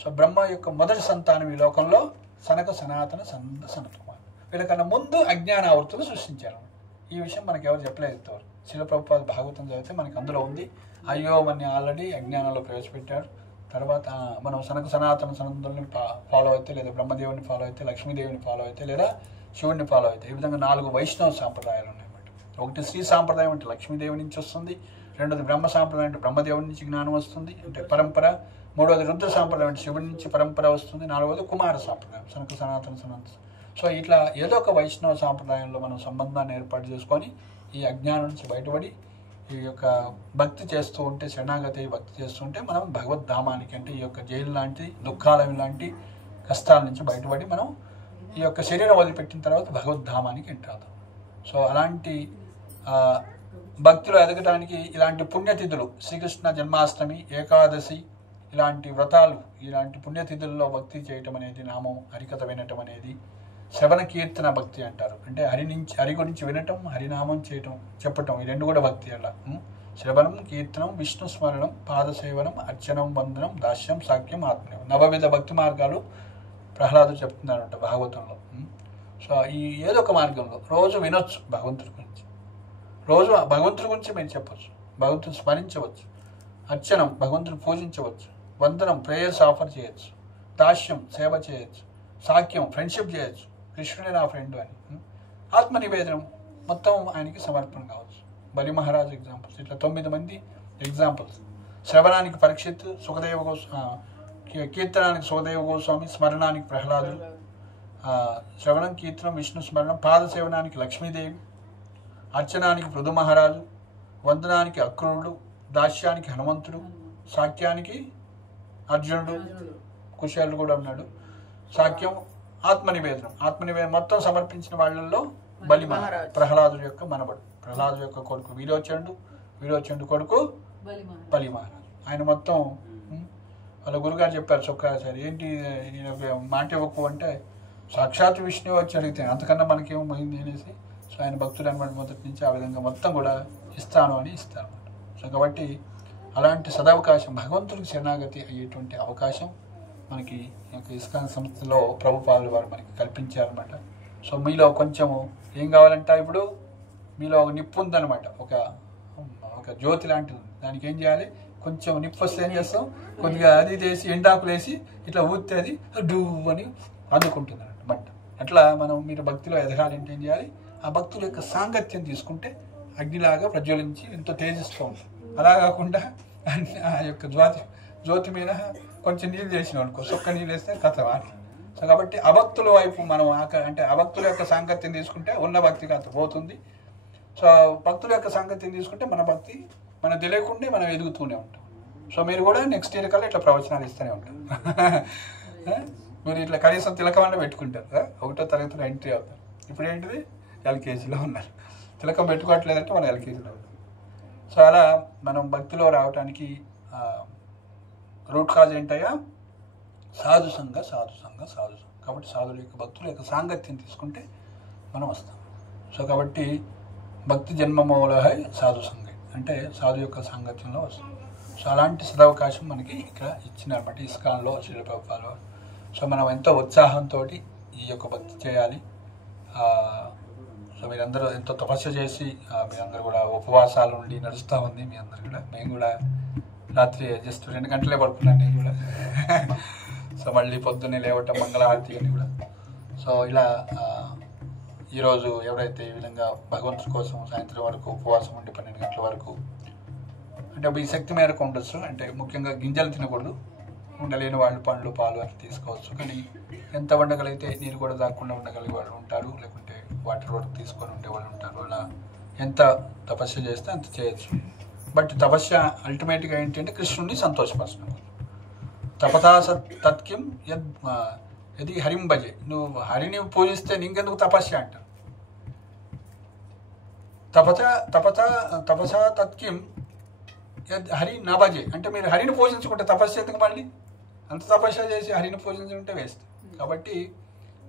సో బ్రహ్మ యొక్క మొదటి సంతానం ఈ లోకంలో సనక, సనాతన, సనంద, సనత్ కుమార్. వీళ్ళకన్నా ముందు అజ్ఞాన ఆవృత్తులు సృష్టించారు. ఈ విషయం మనకు ఎవరు చెప్పలేదు. శిల ప్రభుపాద భాగవతం చదివితే మనకి అందులో ఉంది. అయ్యో మన ఆల్రెడీ అజ్ఞానంలో ప్రవేశపెట్టారు. తర్వాత మనం సనాతన సనందుల్ని ఫాలో అయితే, లేదా బ్రహ్మదేవుని ఫాలో అయితే, లక్ష్మీదేవిని ఫాలో అయితే, లేదా శివుడిని ఫాలో అయితే, ఈ విధంగా 4 వైష్ణవ సాంప్రదాయాలు ఉన్నాయన్నమాట. ఒకటి శ్రీ సాంప్రదాయం అంటే లక్ష్మీదేవి నుంచి వస్తుంది, రెండోది బ్రహ్మ సాంప్రదాయం అంటే బ్రహ్మదేవుడి నుంచి జ్ఞానం వస్తుంది అంటే పరంపర, మూడవది రుద్ర సాంప్రదాయం అంటే శివుడి నుంచి పరంపర వస్తుంది, నాలుగవది కుమార సాంప్రదాయం సనక సనాతన. సో ఇట్లా ఏదో ఒక వైష్ణవ సాంప్రదాయంలో మనం సంబంధాన్ని ఏర్పాటు చేసుకొని ఈ అజ్ఞానం నుంచి బయటపడి ఈ యొక్క భక్తి చేస్తూ ఉంటే, శరణాగతి భక్తి చేస్తూ ఉంటే మనం భగవద్ధామానికి అంటే ఈ యొక్క జైలు లాంటి దుఃఖాలయం లాంటి కష్టాల నుంచి బయటపడి మనం ఈ యొక్క శరీరం వదిలిపెట్టిన తర్వాత భగవద్ధామానికి ఎంటర్ అవుతాం. సో అలాంటి భక్తిలో ఎదగడానికి ఇలాంటి పుణ్యతిథులు, శ్రీకృష్ణ జన్మాష్టమి, ఏకాదశి ఇలాంటి వ్రతాలు, ఇలాంటి పుణ్యతిథుల్లో భక్తి చేయటం అనేది, నామం హరికథ వినటం అనేది శ్రవణ కీర్తన భక్తి అంటారు. అంటే హరి గురించి వినటం, హరినామం చేయటం, చెప్పటం, ఈ రెండు కూడా భక్తి. అలా శ్రవణం, కీర్తనం, విష్ణు స్మరణం, పాదసేవనం, అర్చనం, వందనం, దాస్యం, సాఖ్యం, ఆత్మీయం, నవవిధ భక్తి మార్గాలు ప్రహ్లాదుడు చెప్తున్నారంట భాగవతంలో. సో ఈ ఏదో ఒక మార్గంలో రోజు వినొచ్చు భగవంతుడి గురించి, రోజు భగవంతుడి గురించి మీరు చెప్పచ్చు, భగవంతుని స్మరించవచ్చు, అర్చనం భగవంతుని పూజించవచ్చు, వందనం ప్రేయర్స్ ఆఫర్ చేయొచ్చు, దాస్యం సేవ చేయొచ్చు, సాఖ్యం ఫ్రెండ్షిప్ చేయొచ్చు, కృష్ణుడే నా ఫ్రెండ్ అని, ఆత్మ నివేదనం మొత్తం ఆయనకి సమర్పణ కావచ్చు. బలి మహారాజ్ ఎగ్జాంపుల్స్, ఇట్లా 9 మంది ఎగ్జాంపుల్స్. శ్రవణానికి పరీక్షిత్, సుఖదేవ కీర్తనానికి సుఖదేవ గోస్వామి, స్మరణానికి ప్రహ్లాదుడు, శ్రవణం కీర్తనం విష్ణు స్మరణం, పాదసేవనానికి లక్ష్మీదేవి, అర్చనానికి పృథు మహారాజు, వందనానికి అక్రూరుడు, దాస్యానికి హనుమంతుడు, సాఖ్యానికి అర్జునుడు, కుశలుడు కూడా ఉన్నాడు, సాఖ్యం ఆత్మనివేదనం మొత్తం సమర్పించిన వాళ్ళల్లో బలి ప్రహ్లాదుడు యొక్క మనబడు, ప్రహ్లాదుడు యొక్క కొడుకు వీరోచండు కొడుకు బలి మహారాజు. ఆయన మొత్తం వాళ్ళ గురుగారు చెప్పారు చొక్కాచారి, ఏంటి మాట ఇవ్వకు అంటే, సాక్షాత్ విష్ణువు వచ్చి అడిగితే అంతకన్నా మనకేమో పోయింది అనేసి. సో ఆయన భక్తులు అనమాట మొదటి నుంచి ఆ విధంగా మొత్తం కూడా ఇస్తాను అనమాట. సో కాబట్టి అలాంటి సదవకాశం, భగవంతుడికి శరణాగతి అయ్యేటువంటి అవకాశం మనకి ఇస్కాన్ సంస్థలో ప్రభుపాదులు వారు మనకి కల్పించారనమాట. సో మీలో కొంచెము ఏం కావాలంట, ఇప్పుడు మీలో ఒక నిప్పు ఉందన్నమాట, ఒక జ్యోతి లాంటిది. దానికి ఏం చేయాలి, కొంచెం నిప్పు వస్తే ఏం చేస్తాం, కొద్దిగా అది వేసి ఎండాకులు వేసి ఇట్లా ఊస్తే అది డూ అని అందుకుంటుంది అన్నమాట మంట. అట్లా మీరు భక్తిలో ఎదగాలంటే ఏం చేయాలి, ఆ భక్తుల యొక్క సాంగత్యం తీసుకుంటే అగ్నిలాగా ప్రజ్వలించి ఎంతో తేజిస్తూ ఉంటుంది. అలా కాకుండా ఆ యొక్క జ్యోతి మీద కొంచెం నీళ్ళు చేసినాం అనుకో, సొక్క నీళ్ళు వేస్తే కథ వాటి. సో కాబట్టి అభక్తుల వైపు మనం అంటే అభక్తుల యొక్క సాంగత్యం తీసుకుంటే ఉన్న భక్తి కథ పోతుంది. సో భక్తుల యొక్క సాంగత్యం తీసుకుంటే మన భక్తి మనం తెలియకుండా మనం ఎదుగుతూనే ఉంటాం. సో మీరు కూడా నెక్స్ట్ ఇయర్ కల్లా ఇట్లా ప్రవచనాలు ఇస్తూనే ఉంటారు. మీరు ఇట్లా కనీసం తిలకమన్న పెట్టుకుంటారు, 1వ తరగతిలో ఎంట్రీ అవుతారు. ఇప్పుడు ఏంటిది, ఎల్కేజీలో ఉన్నారు, తిలకం పెట్టుకోవట్లేదంటే మనం ఎల్కేజీలో ఉంటాం. సో అలా మనం భక్తిలో రావడానికి రూట్ కాజ్ ఏంటయ్యా, సాధుసంగ. కాబట్టి సాధుల యొక్క భక్తుల యొక్క సాంగత్యం తీసుకుంటే మనం వస్తాం. సో కాబట్టి భక్తి జన్మమూలహై సాధుసంగ అంటే సాధు యొక్క సాంగత్యంలో వస్తాం. సో అలాంటి సదవకాశం మనకి ఇక్కడ ఇచ్చినారన్నమాట ఇస్కాన్లో శ్రీల ప్రభుపాదులు. సో మనం ఎంతో ఉత్సాహంతో ఈ యొక్క భక్తి చేయాలి. సో మీరందరూ ఎంతో తపస్సు చేసి మీరందరూ కూడా ఉపవాసాలు ఉండి నడుస్తూ ఉంది మీ అందరు కూడా. మేము కూడా రాత్రి జస్ట్ 2 గంటలే పడుకున్నాను నేను కూడా. సో మళ్ళీ పొద్దున్నే లేవటం, మంగళహారతి అని కూడా. సో ఇలా ఈరోజు ఎవరైతే ఈ విధంగా భగవంతుడి కోసం సాయంత్రం వరకు ఉపవాసం ఉండి 12 గంటల వరకు, అంటే ఈ శక్తి మేరకు ఉండొచ్చు. అంటే ముఖ్యంగా గింజలు తినకూడదు, ఉండలేని వాళ్ళు పండ్లు పాలు అట్లా తీసుకోవచ్చు. కానీ ఎంత ఉండగలిగితే నీరు కూడా తాగకుండా ఉండగలిగే వాళ్ళు ఉంటారు, లేకుంటే వాటర్ వరకు తీసుకొని ఉండే వాళ్ళు ఉంటారు. అలా ఎంత తపస్య చేస్తే అంత చేయొచ్చు. బట్ తపస్య అల్టిమేట్గా ఏంటంటే కృష్ణుడిని సంతోషపరచడం. తపతా తత్కిం యది హరిం భజే, నువ్వు హరిని పూజిస్తే నీకెందుకు తపస్య అంటారు. తపసా తత్కిం యద్ హరి నా భజే అంటే మీరు హరిని పూజించుకుంటే తపస్య ఎందుకు, మళ్ళీ అంత తపస్య చేసి హరిని పూజించుకుంటే వేస్ట్. కాబట్టి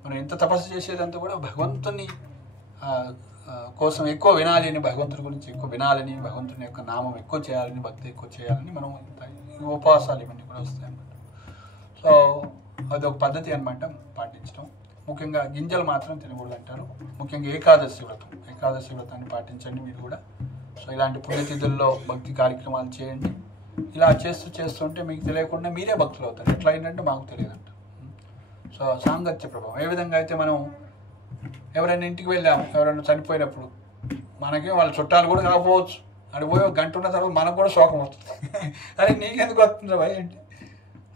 మనం ఎంత తపస్సు చేసేదంతా కూడా భగవంతుని కోసం ఎక్కువ వినాలని, భగవంతుడి గురించి ఎక్కువ వినాలని, భగవంతుని యొక్క నామం ఎక్కువ చేయాలని, భక్తి ఎక్కువ చేయాలని మనం ఉపవాసాలు ఇవన్నీ కూడా వస్తాయి అన్నమాట. సో అదొక పద్ధతి అనమాట పాటించడం. ముఖ్యంగా గింజలు మాత్రం తినకూడదు అంటారు. ముఖ్యంగా ఏకాదశి వ్రతాన్ని పాటించండి మీరు కూడా. సో ఇలాంటి పుణ్యతిథుల్లో భక్తి కార్యక్రమాలు చేయండి. ఇలా చేస్తుంటే మీకు తెలియకుండా మీరే భక్తులు అవుతారు. ఎట్లా అయిందంటే మాకు తెలియదంట. సో సాంగత్య ప్రభావం. ఏ విధంగా అయితే మనం ఎవరైనా ఇంటికి వెళ్ళాము, ఎవరైనా చనిపోయినప్పుడు మనకి వాళ్ళ చుట్టాలు కూడా కాకపోవచ్చు. అది పోయి ఒక గంట ఉన్న తర్వాత మనకు కూడా శోకం వస్తుంది. అరే నీకెందుకు వస్తుంది భయ అంటే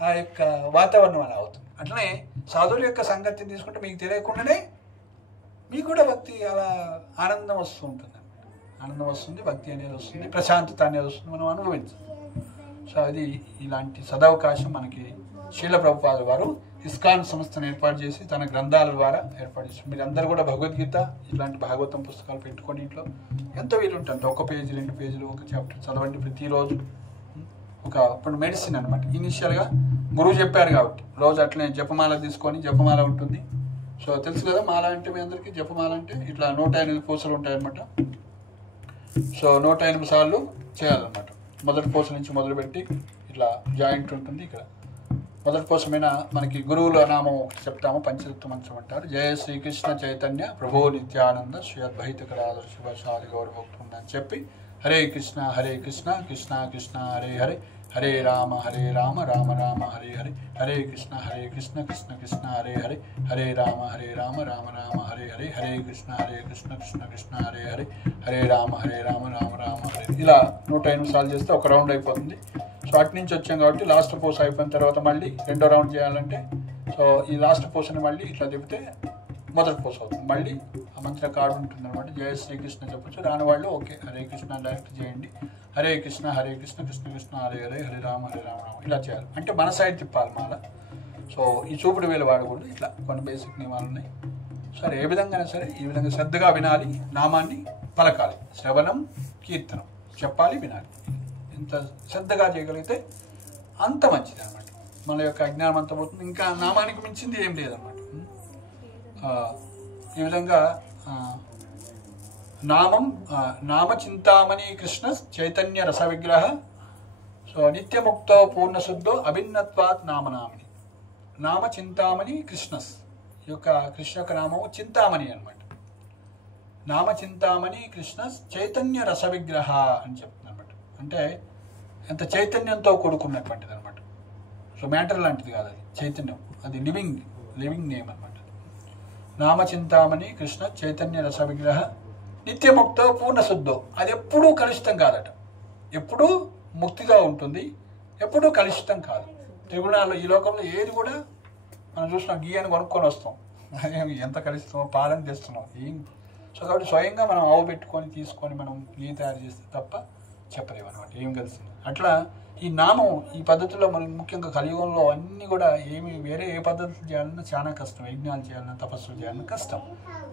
ఆ యొక్క వాతావరణం అలా అవుతుంది. అట్లనే సాధువుల యొక్క సంగతిని తీసుకుంటే మీకు తెలియకుండానే మీకు కూడా భక్తి అలా ఆనందం వస్తూ ఉంటుంది. ఆనందం వస్తుంది, భక్తి అనేది వస్తుంది, ప్రశాంతత అనేది వస్తుంది, మనం అనుభవించాలి. సో అది ఇలాంటి సదవకాశం మనకి శ్రీల ప్రభుపాద వారు ఇస్కాన్ సంస్థను ఏర్పాటు చేసి తన గ్రంథాల ద్వారా ఏర్పాటు చేసి మీరందరూ కూడా భగవద్గీత ఇలాంటి భాగవతం పుస్తకాలు పెట్టుకొని ఇంట్లో ఎంత వీలు ఉంటుంది, ఒక పేజీ 2 పేజీలు ఒక చాప్టర్ చదవండి ప్రతిరోజు. ఇప్పుడు మెడిసిన్ అనమాట. ఇనిషియల్గా గురువు చెప్పారు కాబట్టి రోజు అట్లనే జపమాల తీసుకొని, జపమాల ఉంటుంది. సో తెలుసు కదా మాల అంటే మీ అందరికీ. జపమాల అంటే ఇట్లా 108 పూసలు ఉంటాయన్నమాట. సో 108 సార్లు చేయాలన్నమాట. మొదటి పూస నుంచి మొదలుపెట్టి ఇట్లా జాయింట్ ఉంటుంది. ఇక్కడ మొదటి పూసమైన మనకి గురువుల నామం ఒకటి చెప్తాము, పంచతత్వ మంత్రం అంటారు. జయ శ్రీకృష్ణ చైతన్య ప్రభో నిత్యానంద శ్రీ అద్వైత కళాధర శివశాలి గౌరవోక్తం అని చెప్పి హరే కృష్ణ కృష్ణ కృష్ణ హరే హరే, హరే రామ రామ రామ హరే హరే, హరే కృష్ణ కృష్ణ కృష్ణ హరే హరే, హరే రామ రామ రామ హరే హరే, హరే కృష్ణ కృష్ణ కృష్ణ హరే హరే, హరే రామ రామ రామ హరే. ఇలా 108 సార్లు చేస్తే ఒక రౌండ్ అయిపోతుంది. సో అటు నుంచి వచ్చాం కాబట్టి లాస్ట్ పోస్ అయిపోయిన తర్వాత మళ్ళీ రెండో రౌండ్ చేయాలంటే సో ఈ లాస్ట్ పోస్ని మళ్ళీ ఇట్లా తిప్పితే మొదటి పోస్ అవుతుంది. మళ్ళీ ఆ మంత్ర కార్డు ఉంటుంది అనమాట. జయ శ్రీకృష్ణ చెప్పచ్చు. రాని వాళ్ళు ఓకే హరే కృష్ణ డైరెక్ట్ చేయండి. హరే కృష్ణ కృష్ణ కృష్ణ హరే హరే, హరే రామ రామ ఇలా చేయాలి. అంటే మన సైడ్ తిప్పాలి మాల. సో ఈ చూపుడు వేలు వాడకూడదు. ఇట్లా కొన్ని బేసిక్ నియమాలు ఉన్నాయి. సరే ఏ విధంగా సరే ఈ విధంగా శ్రద్ధగా వినాలి, నామాన్ని పలకాలి, శ్రవణం కీర్తనం చెప్పాలి, వినాలి. ఎంత శ్రద్ధగా చేయగలిగితే అంత మంచిది అనమాట. మన యొక్క అజ్ఞానం అంత పోతుంది. ఇంకా నామానికి మించింది ఏం లేదన్నమాట. ఈ విధంగా నామ చింతామణి కృష్ణ చైతన్య రస విగ్రహ. సో నిత్యముక్తో పూర్ణశుద్ధో అభిన్నత్వాత్ నామనామిని. నామ చింతామణి కృష్ణస్. ఈ యొక్క కృష్ణ యొక్క నామము చింతామణి అనమాట. నామ చింతామణి కృష్ణ చైతన్య రస విగ్రహ అని చెప్తుంది అనమాట. అంటే ఎంత చైతన్యంతో కూడుకున్నటువంటిది అనమాట. సో మ్యాటర్ లాంటిది కాదు అది, చైతన్యం. అది లివింగ్ నేమ్ అనమాట. నామచింతామణి కృష్ణ చైతన్య రస విగ్రహ నిత్యముక్తో పూర్ణశుద్ధో. అది ఎప్పుడూ కలుషితం కాదట. ఎప్పుడూ ముక్తిగా ఉంటుంది, ఎప్పుడూ కలుషితం కాదు. త్రిగుణాలు ఈ లోకంలో ఏది కూడా మనం చూసిన గీ అని కొనుక్కొని వస్తాం, ఎంత కలుస్తామో పాలన తెస్తున్నాం ఏం. సో కాబట్టి స్వయంగా మనం ఆవు పెట్టుకొని తీసుకొని మనం గీ తయారు చేస్తే తప్ప చెప్పలేము అనమాట ఏం కలుస్తుంది. అట్లా ఈ నామం ఈ పద్ధతిలో మనం ముఖ్యంగా కలియుగంలో అన్నీ కూడా వేరే ఏ పద్ధతులు చేయాలన్నా చాలా కష్టం. యజ్ఞాలు చేయాలన్నా తపస్సులు చేయాలన్నా కష్టం.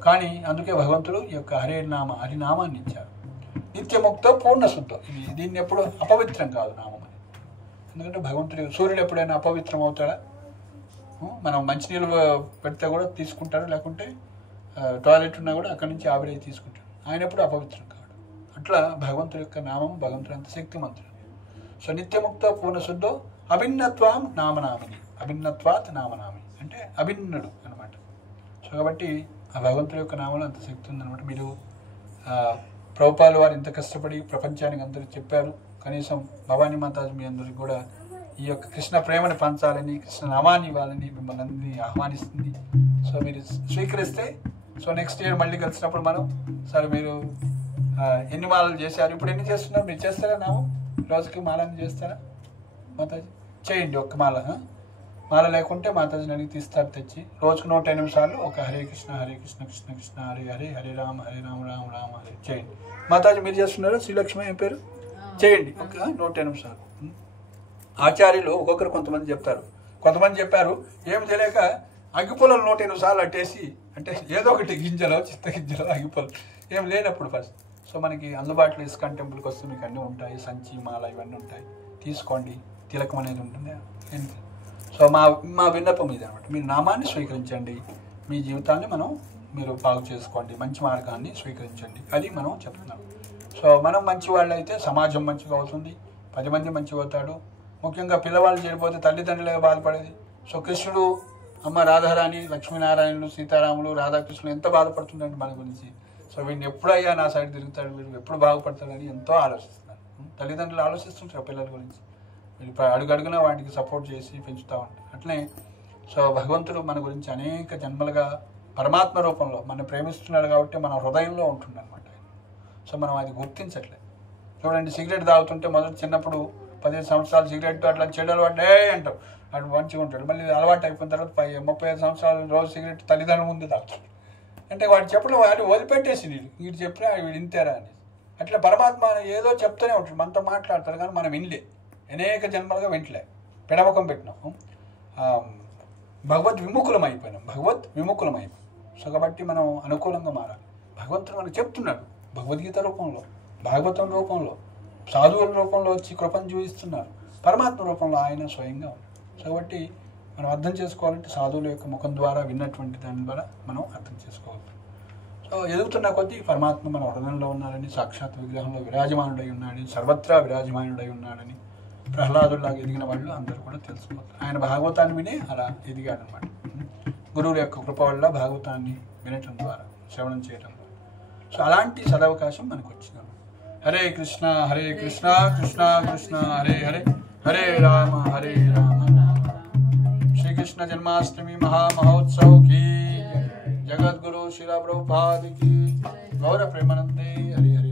కానీ అందుకే భగవంతుడు ఈ యొక్క హరినామాన్ని ఇచ్చారు. నిత్యముక్త పూర్ణశుద్ధం. దీన్ని ఎప్పుడు అపవిత్రం కాదు నామం అని. ఎందుకంటే భగవంతుడు సూర్యుడు ఎప్పుడైనా అపవిత్రం అవుతాడా? మనం మంచినీళ్ళు పెడితే కూడా తీసుకుంటాడు, లేకుంటే టాయిలెట్ ఉన్నా కూడా అక్కడి నుంచి ఆవిరి తీసుకుంటాడు. ఆయన ఎప్పుడు అపవిత్రం కాడు. అట్లా భగవంతుడి యొక్క నామం భగవంతుడు అంత శక్తిమంతుడు. సో నిత్యముక్త పూర్ణశుద్ధో అభిన్నత్వం నామనామిని. అభిన్నత్వాత్ నామనామి అంటే అభిన్నుడు అనమాట. సో కాబట్టి ఆ భగవంతుడి యొక్క నామంలో అంత శక్తి ఉందనమాట. మీరు ప్రభుపాల వారు ఇంత కష్టపడి ప్రపంచానికి అందరికి చెప్పారు. కనీసం భవానీ మాతాజీ మీ అందరికి కూడా ఈ యొక్క కృష్ణ ప్రేమని పంచాలని, కృష్ణ నామాన్ని ఇవ్వాలని మిమ్మల్ని అందరినీ ఆహ్వానిస్తుంది. సో మీరు స్వీకరిస్తే సో నెక్స్ట్ ఇయర్ మళ్ళీ కలిసినప్పుడు మనం సరే మీరు ఎన్ని మాలలు చేశారు, ఇప్పుడు ఎన్ని చేస్తున్నారు, మీరు చేస్తారా నామం? రోజుకి మాలని చేస్తారా? మాతాజీ చేయండి ఒక్క మాల. మాల లేకుంటే మాతాజీని అడిగి తీస్తారు తెచ్చి. రోజుకు 108 సార్లు ఒక హరే కృష్ణ కృష్ణ కృష్ణ హరే హరే, హరే రామ రామ రామ హరే చేయండి. మాతాజీ మీరు చేస్తున్నారు? శ్రీలక్ష్మి ఏం పేరు? చేయండి ఒక 108 సార్లు. ఆచార్యులు ఒక్కొక్కరు కొంతమంది చెప్తారు. కొంతమంది చెప్పారు ఏం తెలియక అగ్గిపొలం 108 సార్లు అట్టేసి, అంటే ఏదో ఒకటి గింజలో చిత్త గింజలో అగ్గిపొలం ఏం లేనప్పుడు ఫస్ట్. సో మనకి అందుబాటులో ఇస్కాన్ టెంపుల్కి వస్తే మీకు అన్నీ ఉంటాయి, సంచి మాల ఇవన్నీ ఉంటాయి, తీసుకోండి. తిలకం అనేది ఉంటుంది. సో మా విన్నపం ఇది అనమాట. మీరు నామాన్ని స్వీకరించండి, మీ జీవితాన్ని మీరు బాగు చేసుకోండి, మంచి మార్గాన్ని స్వీకరించండి, అది మనం చెప్తున్నాం. సో మనం మంచి వాళ్ళు అయితే సమాజం మంచిగా అవుతుంది, 10 మంది మంచిగా అవుతాడు. ముఖ్యంగా పిల్లవాళ్ళు చెడిపోతే తల్లిదండ్రులే బాధపడేది. సో కృష్ణుడు, అమ్మ రాధారాణి, లక్ష్మీనారాయణులు, సీతారాములు, రాధాకృష్ణులు ఎంత బాధపడుతుందండి మన గురించి. సో వీడిని ఎప్పుడయ్యా నా సైడ్ తిరుగుతాడు, వీడు ఎప్పుడు బాగుపడతాడని ఎంతో ఆలోచిస్తున్నారు. తల్లిదండ్రులు ఆలోచిస్తుంటారు పిల్లల గురించి. వీళ్ళు అడుగడుగునా వాటికి సపోర్ట్ చేసి పెంచుతూ ఉంటారు. అట్లనే సో భగవంతుడు మన గురించి అనేక జన్మలుగా పరమాత్మ రూపంలో మనం ప్రేమిస్తున్నాడు కాబట్టి మన హృదయంలో ఉంటుందన్నమాట. సో మనం అది గుర్తించట్లేదు. చూడండి, సిగరెట్ తాగుతుంటే మొదటి చిన్నప్పుడు 15 సంవత్సరాలు సిగరెట్ అట్లా చెడు అలవాటు అంటాం, అటు మంచిగా ఉంటాడు. మళ్ళీ అలవాటు అయిపోయిన తర్వాత 35 సంవత్సరాలు రోజు సిగరెట్ తల్లిదండ్రుల ముందు తాగుతాడు. అంటే వాడు చెప్పడం వాడు వదిలిపెట్టేసి వీడు చెప్పినా వీడు ఇంతేరా అని. అట్లా పరమాత్మ ఏదో చెప్తూనే ఉంటాడు, మనతో మాట్లాడతాడు, కానీ మనం వినలే, అనేక జన్మలుగా వింటలే, పెడమకం పెట్టినాం, భగవద్ విముఖులం అయిపోయినాం. సో కాబట్టి మనం అనుకూలంగా మారాలి. భగవంతుడు మనకు చెప్తున్నాడు భగవద్గీత రూపంలో, భాగవతం రూపంలో, సాధువుల రూపంలో వచ్చి కృపను చూపిస్తున్నారు, పరమాత్మ రూపంలో ఆయన స్వయంగా ఉన్నాడు. సో కాబట్టి మనం అర్థం చేసుకోవాలంటే సాధువుల యొక్క ముఖం ద్వారా విన్నటువంటి దాని ద్వారా మనం అర్థం చేసుకోవాలి. సో ఎదుగుతున్న కొద్దీ పరమాత్మ మన హృదయంలో ఉన్నాడని, సాక్షాత్ విగ్రహంలో విరాజమానుడై ఉన్నాడని, సర్వత్రా విరాజమానుడై ఉన్నాడని ప్రహ్లాదులాగా ఎదిగిన వాళ్ళు అందరూ కూడా తెలుసుకోవాలి. ఆయన భాగవతాన్ని వినే అలా ఎదిగాడనమాట. గురువుల యొక్క కృప వల్ల భాగవతాన్ని వినటం ద్వారా, శ్రవణం చేయటం ద్వారా. సో అలాంటి సదవకాశం మనకు వచ్చింది. హరే కృష్ణ కృష్ణ కృష్ణ హరే హరే, హరే రామ శ్రీకృష్ణ జన్మాష్టమి మహామహోత్సవ్ की जगद्गुरु श्रील प्रभुपाद की गौर प्रेमानंदे हरि हरि।